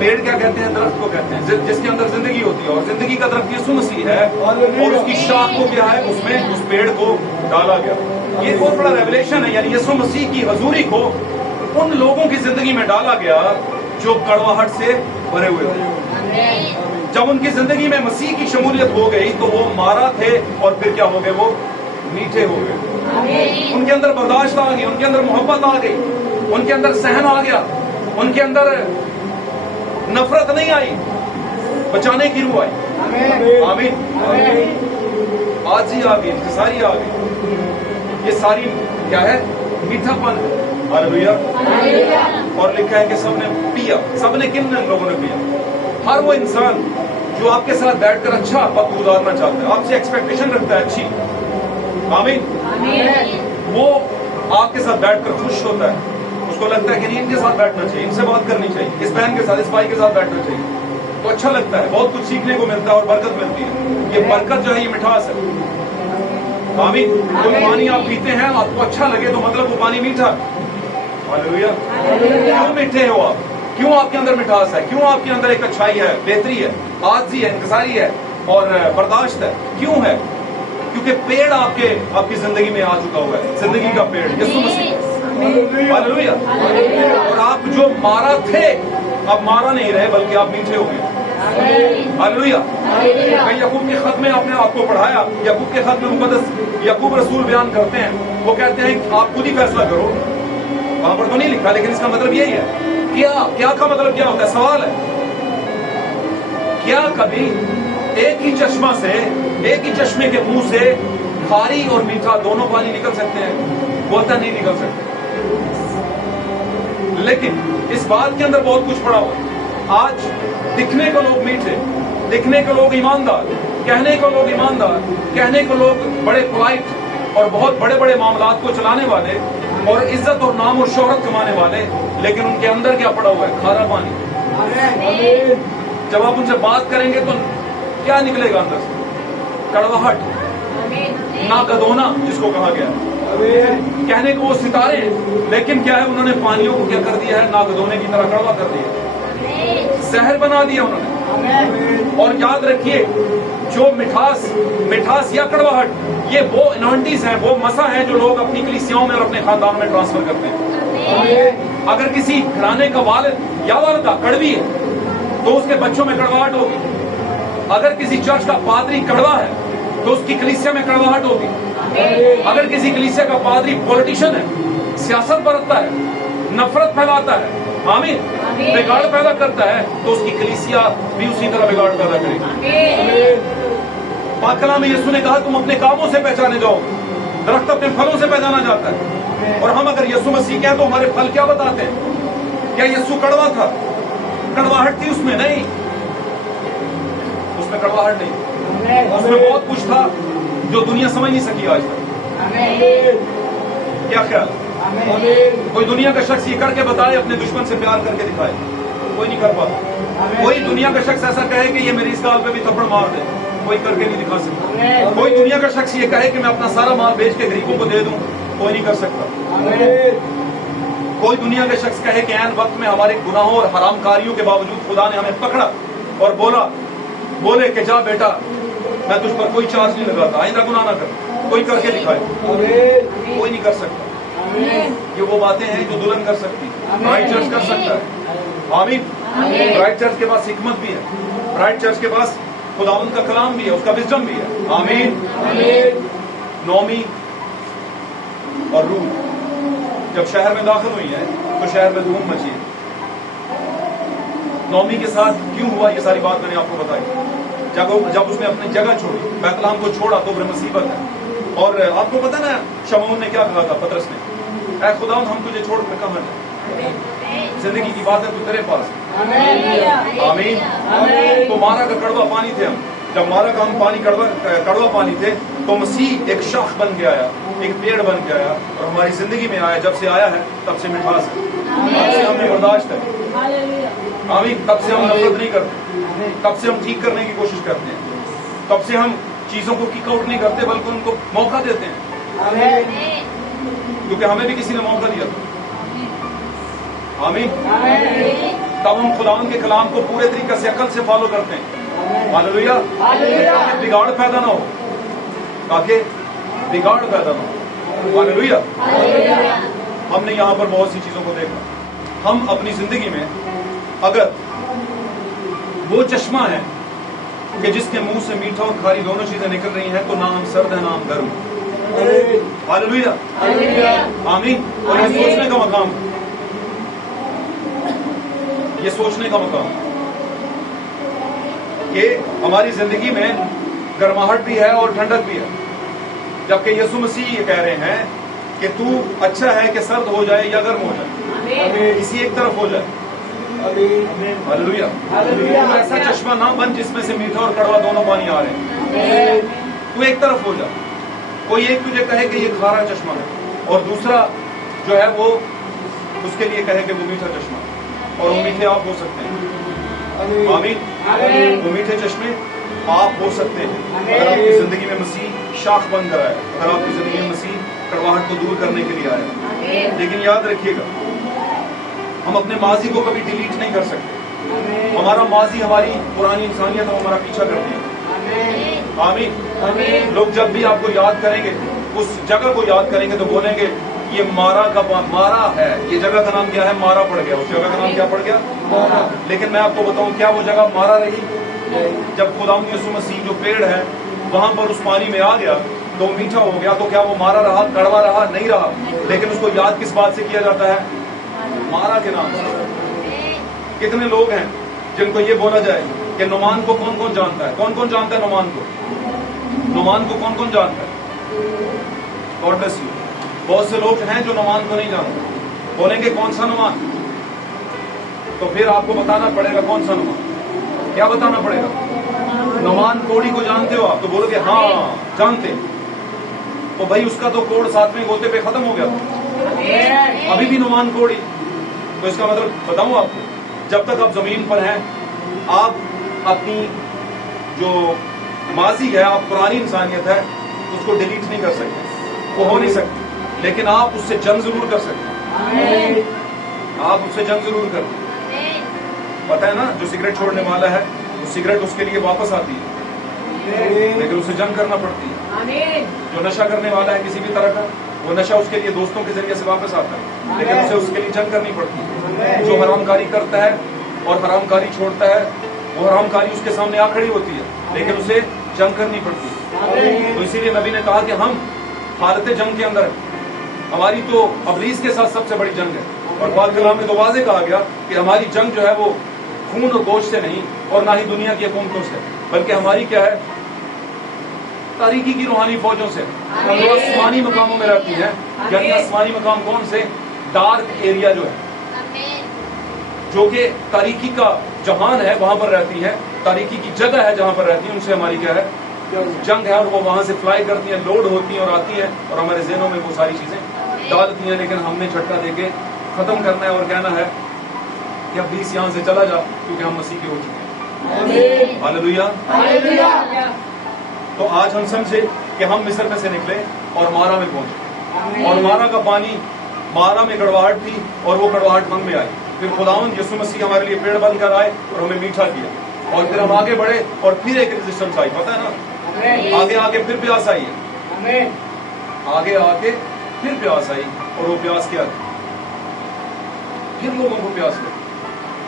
पेड़ क्या कहते हैं? दरख्त को कहते हैं, जिसके अंदर जिंदगी होती है, और जिंदगी का दरख्त यीशु मसीह है, और उसकी शाख को क्या है? उसमें उस पेड़ को डाला गया। ये बहुत बड़ा रेवलेशन है, यानी यीशु मसीह की हजूरी को उन लोगों की जिंदगी में डाला गया जो कड़वाहट से भरे हुए थे। जब उनकी जिंदगी में मसीह की शमूलियत हो गई तो वो मारा थे, और फिर क्या हो गए? वो मीठे हो गए। उनके अंदर बर्दाश्त आ गई, उनके अंदर मोहब्बत आ गई, उनके अंदर सहन आ गया, उनके अंदर नफरत नहीं आई, बचाने की रूह आई। आमीन। आज ही आ गई, सारी आ गई। ये सारी क्या है? मीठापन। हालेलुया। और लिखा है कि सबने पिया। सबने किन लोगों ने पिया? हर वो इंसान جو آپ کے ساتھ بیٹھ کر اچھا وقت گزارنا چاہتا ہے، آپ سے ایکسپیکٹیشن رکھتا ہے اچھی، آمین، وہ آپ کے ساتھ بیٹھ کر خوش ہوتا ہے، اس کو لگتا ہے کہ نہیں ان کے ساتھ بیٹھنا چاہیے، ان سے بات کرنی چاہیے، اس بہن کے ساتھ، اس بھائی کے ساتھ بیٹھنا چاہیے، تو اچھا لگتا ہے، بہت کچھ سیکھنے کو ملتا ہے اور برکت ملتی ہے. یہ برکت جو ہے یہ مٹھاس ہے. آمین. کوئی پانی آپ پیتے ہیں آپ کو اچھا لگے تو مطلب وہ پانی میٹھا ہے. ہاللویا. کیوں میٹھے ہو آپ؟ کیوں آپ کے اندر مٹھاس ہے؟ کیوں آپ کے اندر ایک اچھائی ہے، بہتری ہے، عاجزی ہے، انکساری ہے اور برداشت ہے؟ کیوں ہے؟ کیونکہ پیڑ آپ کی زندگی میں آ چکا ہوا ہے، زندگی کا پیڑ یسوع مسیح. ہاللویا. اور آپ جو مارا تھے اب مارا نہیں رہے بلکہ آپ میٹھے ہو گئے. ہاللویا. یعقوب کے خط میں آپ نے آپ کو پڑھایا، یعقوب کے خط میں مقدس یعقوب رسول بیان کرتے ہیں، وہ کہتے ہیں کہ آپ خود ہی فیصلہ کرو. وہاں پر تو نہیں لکھا لیکن اس کا مطلب یہی ہے. کیا کا مطلب کیا ہوتا ہے؟ سوال ہے. کیا کبھی ایک ہی چشمہ سے، ایک ہی چشمے کے منہ سے کھاری اور میٹھا دونوں پانی نکل سکتے ہیں؟ بولتا نہیں نکل سکتے. لیکن اس بات کے اندر بہت کچھ پڑا ہوا ہے. آج دکھنے کو لوگ میٹھے، دکھنے کو لوگ ایماندار، کہنے کو لوگ ایماندار، کہنے کو لوگ بڑے پولائٹ اور بہت بڑے بڑے معاملات کو چلانے والے اور عزت اور نام اور شہرت کمانے والے، لیکن ان کے اندر کیا پڑا ہوا ہے؟ کھارا پانی. جب آپ ان سے بات کریں گے تو کیا نکلے گا اندر سے؟ کڑواہٹ، ناگدونا جس کو کہا گیا ہے. کہنے کو وہ ستارے ہیں لیکن کیا ہے؟ انہوں نے پانیوں کو کیا کر دیا ہے؟ ناگدونے کی طرح کڑوا کر دیا، زہر بنا دیا انہوں نے. اور یاد رکھیے جو مٹھاس یا کڑواہٹ، یہ وہ انوائنٹیز ہیں، وہ مسا ہیں جو لوگ اپنی کلیسیاؤں میں اور اپنے خاندان میں ٹرانسفر کرتے ہیں. اگر کسی گھرانے کا والد یا والدہ کڑوی ہے تو اس کے بچوں میں کڑواہٹ ہوگی. اگر کسی چرچ کا پادری کڑوا ہے تو اس کی کلیسیا میں کڑواہٹ ہوگی. اگر کسی کلیسیا کا پادری پولیٹیشین ہے، سیاست برتتا ہے، نفرت پھیلاتا ہے، آمین، بگاڑ پیدا کرتا ہے، تو اس کی کلیسیا بھی اسی طرح بگاڑ پیدا کرے گی. پاک کلام میں یسوع نے کہا تم اپنے کاموں سے پہچانے جاؤ. درخت اپنے پھلوں سے پہچانا جاتا ہے. اور ہم اگر یسوع مسیح کے ہیں تو ہمارے پھل کیا بتاتے ہیں؟ کیا یسوع کڑوا تھا؟ کڑواہٹ تھی اس میں؟ نہیں، اس میں کڑواہٹ نہیں، اس میں بہت کچھ تھا جو دنیا سمجھ نہیں سکی آج تک. کیا خیال؟ کوئی دنیا کا شخص یہ کر کے بتائے اپنے دشمن سے پیار کر کے دکھائے؟ کوئی نہیں کر پاتا. کوئی دنیا کا شخص ایسا کہے کہ یہ میری اس گال پہ بھی تھپڑ مار دے، کوئی کر کے نہیں دکھا سکتا. کوئی دنیا کا شخص یہ کہے کہ میں اپنا سارا مال بیچ کے غریبوں کو دے دوں، کوئی نہیں کر سکتا. کوئی دنیا کا شخص کہے کہ عین وقت میں ہمارے گناہوں اور حرام کاریوں کے باوجود خدا نے ہمیں پکڑا اور بولے کہ جا بیٹا میں تجھ پر کوئی چارج نہیں لگاتا، آئندہ گناہ نہ کر، کوئی کر کے دکھائے؟ کوئی نہیں کر سکتا. یہ وہ باتیں ہیں جو دلہن کر سکتی، برائٹ چرچ کر سکتا ہے. آمین. برائٹ چرچ کے پاس حکمت بھی ہے، برائٹ چرچ کے پاس خداوند کا کلام بھی ہے، اس کا وزڈم بھی ہے. آمین. نومی اور روح جب شہر میں داخل ہوئی ہے تو شہر میں دھوم مچی ہے. نومی کے ساتھ کیوں ہوا یہ ساری بات میں نے آپ کو بتائی. جب اس نے اپنی جگہ چھوڑی، بیت لحم کو چھوڑا تو وہ مصیبت ہے. اور آپ کو پتا نا شمعون نے کیا کہا تھا پطرس نے؟ اے خداوند ہم تجھے چھوڑ کر کہاں جائیں؟ زندگی کی بات ہے تو تیرے پاس. آمین. تو مارا کا کڑوا پانی تھے ہم، جب مارا کا ہم پانی کڑوا پانی تھے تو مسیح ایک شاخ بن کے آیا، ایک پیڑ بن کے آیا اور ہماری زندگی میں آیا. جب سے آیا ہے تب سے مٹھاس ہے، تب سے ہم نے برداشت ہے. آمین. تب سے ہم نفرت نہیں کرتے، تب سے ہم ٹھیک کرنے کی کوشش کرتے ہیں، تب سے ہم چیزوں کو کک آؤٹ نہیں کرتے بلکہ ان کو موقع دیتے ہیں، کیونکہ ہمیں بھی کسی نے موقع دیا تھا. آمین. تب ہم خداوند کے کلام کو پورے طریقے سے عقل سے فالو کرتے ہیں. ہاللویا. تاکہ بگاڑ پیدا نہ ہو، تاکہ بگاڑ پیدا نہ ہو. ہاللویا. ہم نے یہاں پر بہت سی چیزوں کو دیکھا. ہم اپنی زندگی میں اگر وہ چشمہ ہے کہ جس کے منہ سے میٹھا اور کھاری دونوں چیزیں نکل رہی ہیں تو نہ ہم سرد ہے نہ ہم گرم. ہاللویا. آمین. اور یہ سوچنے کا مقام، یہ سوچنے کا مقام کہ ہماری زندگی میں گرماہٹ بھی ہے اور ٹھنڈک بھی ہے. جبکہ یسوع مسیح یہ کہہ رہے ہیں کہ تو اچھا ہے کہ سرد ہو جائے یا گرم ہو جائے، کسی ایک طرف ہو جائے. हालेलुया। तो ऐसा चश्मा ना बन जिसमें से मीठा और कड़वा दोनों पानी आ रहे हैं। तू एक तरफ हो जा। कोई एक तुझे कहे कि ये खारा चश्मा है और दूसरा जो है वो उसके लिए कहे कि वो मीठा चश्मा है, और वो मीठे आप हो सकते हैं। आमीन। वो मीठे चश्मे आप हो सकते हैं अगर आपकी जिंदगी में मसीह शाख बन कर आया, अगर आपकी जिंदगी में मसीह कड़वाहट को दूर करने के लिए आया। लेकिन याद रखिएगा, हम अपने माजी को कभी डिलीट नहीं कर सकते। हमारा माजी हमारी पुरानी इंसानियत है, हमारा पीछा करती है। आमीन। लोग जब भी आपको याद करेंगे, उस जगह को याद करेंगे तो बोलेंगे ये मारा है। ये जगह का नाम क्या है? मारा पड़ गया। उस जगह का नाम क्या पड़ गया? मारा। लेकिन मैं आपको बताऊं, क्या वो जगह मारा रही? जब खुदावंद यीशु मसीह जो पेड़ है वहां पर उस पानी में आ गया तो मीठा हो गया, तो क्या वो मारा रहा? कड़वा रहा? नहीं रहा। लेकिन उसको याद किस बात से किया जाता है? मारा के नाम से। कितने लोग हैं जिनको ये बोला जाए कि नुमान को कौन कौन जानता है? कौन कौन जानता है नुमान को? नुमान को कौन कौन जानता है? God bless you. बहुत से लोग हैं जो नुमान को नहीं जानते। बोलेंगे कौन सा नुमान? तो फिर आपको बताना पड़ेगा कौन सा नुमान। क्या बताना पड़ेगा? नुमान कोड़ी को जानते हो आप? तो बोलोगे हाँ जानते। तो भाई उसका तो कोड़ 7वें गोते पे खत्म हो गया, अभी भी नुमान कोड़ी। तो इसका मतलब बताऊं आपको, जब तक आप जमीन पर हैं आप अपनी जो माजी है, आप पुरानी इंसानियत है, उसको डिलीट नहीं कर सकते, वो हो नहीं सकती। लेकिन आप उससे जंग जरूर कर सकते। आप उससे जंग जरूर करते। पता है ना, जो सिगरेट छोड़ने वाला है वो सिगरेट उसके लिए वापस आती है, लेकिन उसे जंग करना पड़ती है। जो नशा करने वाला है किसी भी तरह का, वो नशा उसके लिए दोस्तों के जरिए से वापस आता है, लेकिन उसे उसके लिए जंग करनी पड़ती है। जो हरामकारी करता है और हरामकारी छोड़ता है, वो हरामकारी उसके सामने आ खड़ी होती है, लेकिन उसे जंग करनी पड़ती है। तो इसीलिए नबी ने कहा कि हम हालत जंग के अंदर, हमारी तो अबलीस के साथ सबसे बड़ी जंग है। और पाक कलाम में तो वाज़ेह कहा गया कि हमारी जंग जो है वो खून और गोश्त से नहीं, और ना ही दुनिया की हुकूमतों से, बल्कि हमारी क्या है? तारीकी की रूहानी फौजों से, जो आसमानी मकामों में रहती है। यानी आसमानी मकाम कौन से? डार्क एरिया जो है, जो कि तारीकी का जहान है, वहां पर रहती है। तारीकी की जगह है जहां पर रहती है, उनसे हमारी क्या है? जंग है। और वो वहां से फ्लाई करती है, लोड होती है और आती है, और हमारे ज़हनों में वो सारी चीजें डालती हैं। लेकिन हमने झटका देके खत्म करना है और कहना है कि अब 20 यहां से चला जा, क्योंकि हम मसीह के हो चुके हैं। हालेलुया। तो आज हम समझे कि हम मिस्र में से निकले और मारा में पहुंचे, और मारा का पानी, मारा में कड़वाहट थी और वो कड़वाहट मन में आई। फिर खुदावंद यीशु मसीह हमारे लिए पेड़ बन कर आए और हमें मीठा किया, और फिर हम आगे बढ़े और फिर एक रेजिस्टेंस आई। पता है ना, आगे आगे फिर प्यास आई है, आगे आगे फिर प्यास आई। और वो प्यास क्या थी? फिर लोगों को प्यास लगी,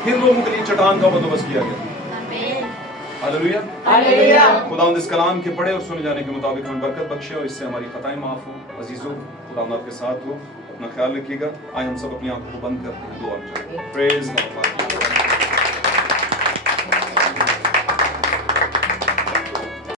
फिर लोगों के लिए चट्टान का बंदोबस्त किया गया। हालेलुया। खुदावंद इस कलाम के पढ़े और सुने जाने के मुताबिक हमें बरकत बख्शे और इससे हमारी खताएं माफ हो। अजीजों, खुदावंद आपके साथ हो, अपना ख्याल रखिएगा। आज हम सब अपनी आंखों को बंद करते हैं, दुआ में जाएं। Praise God.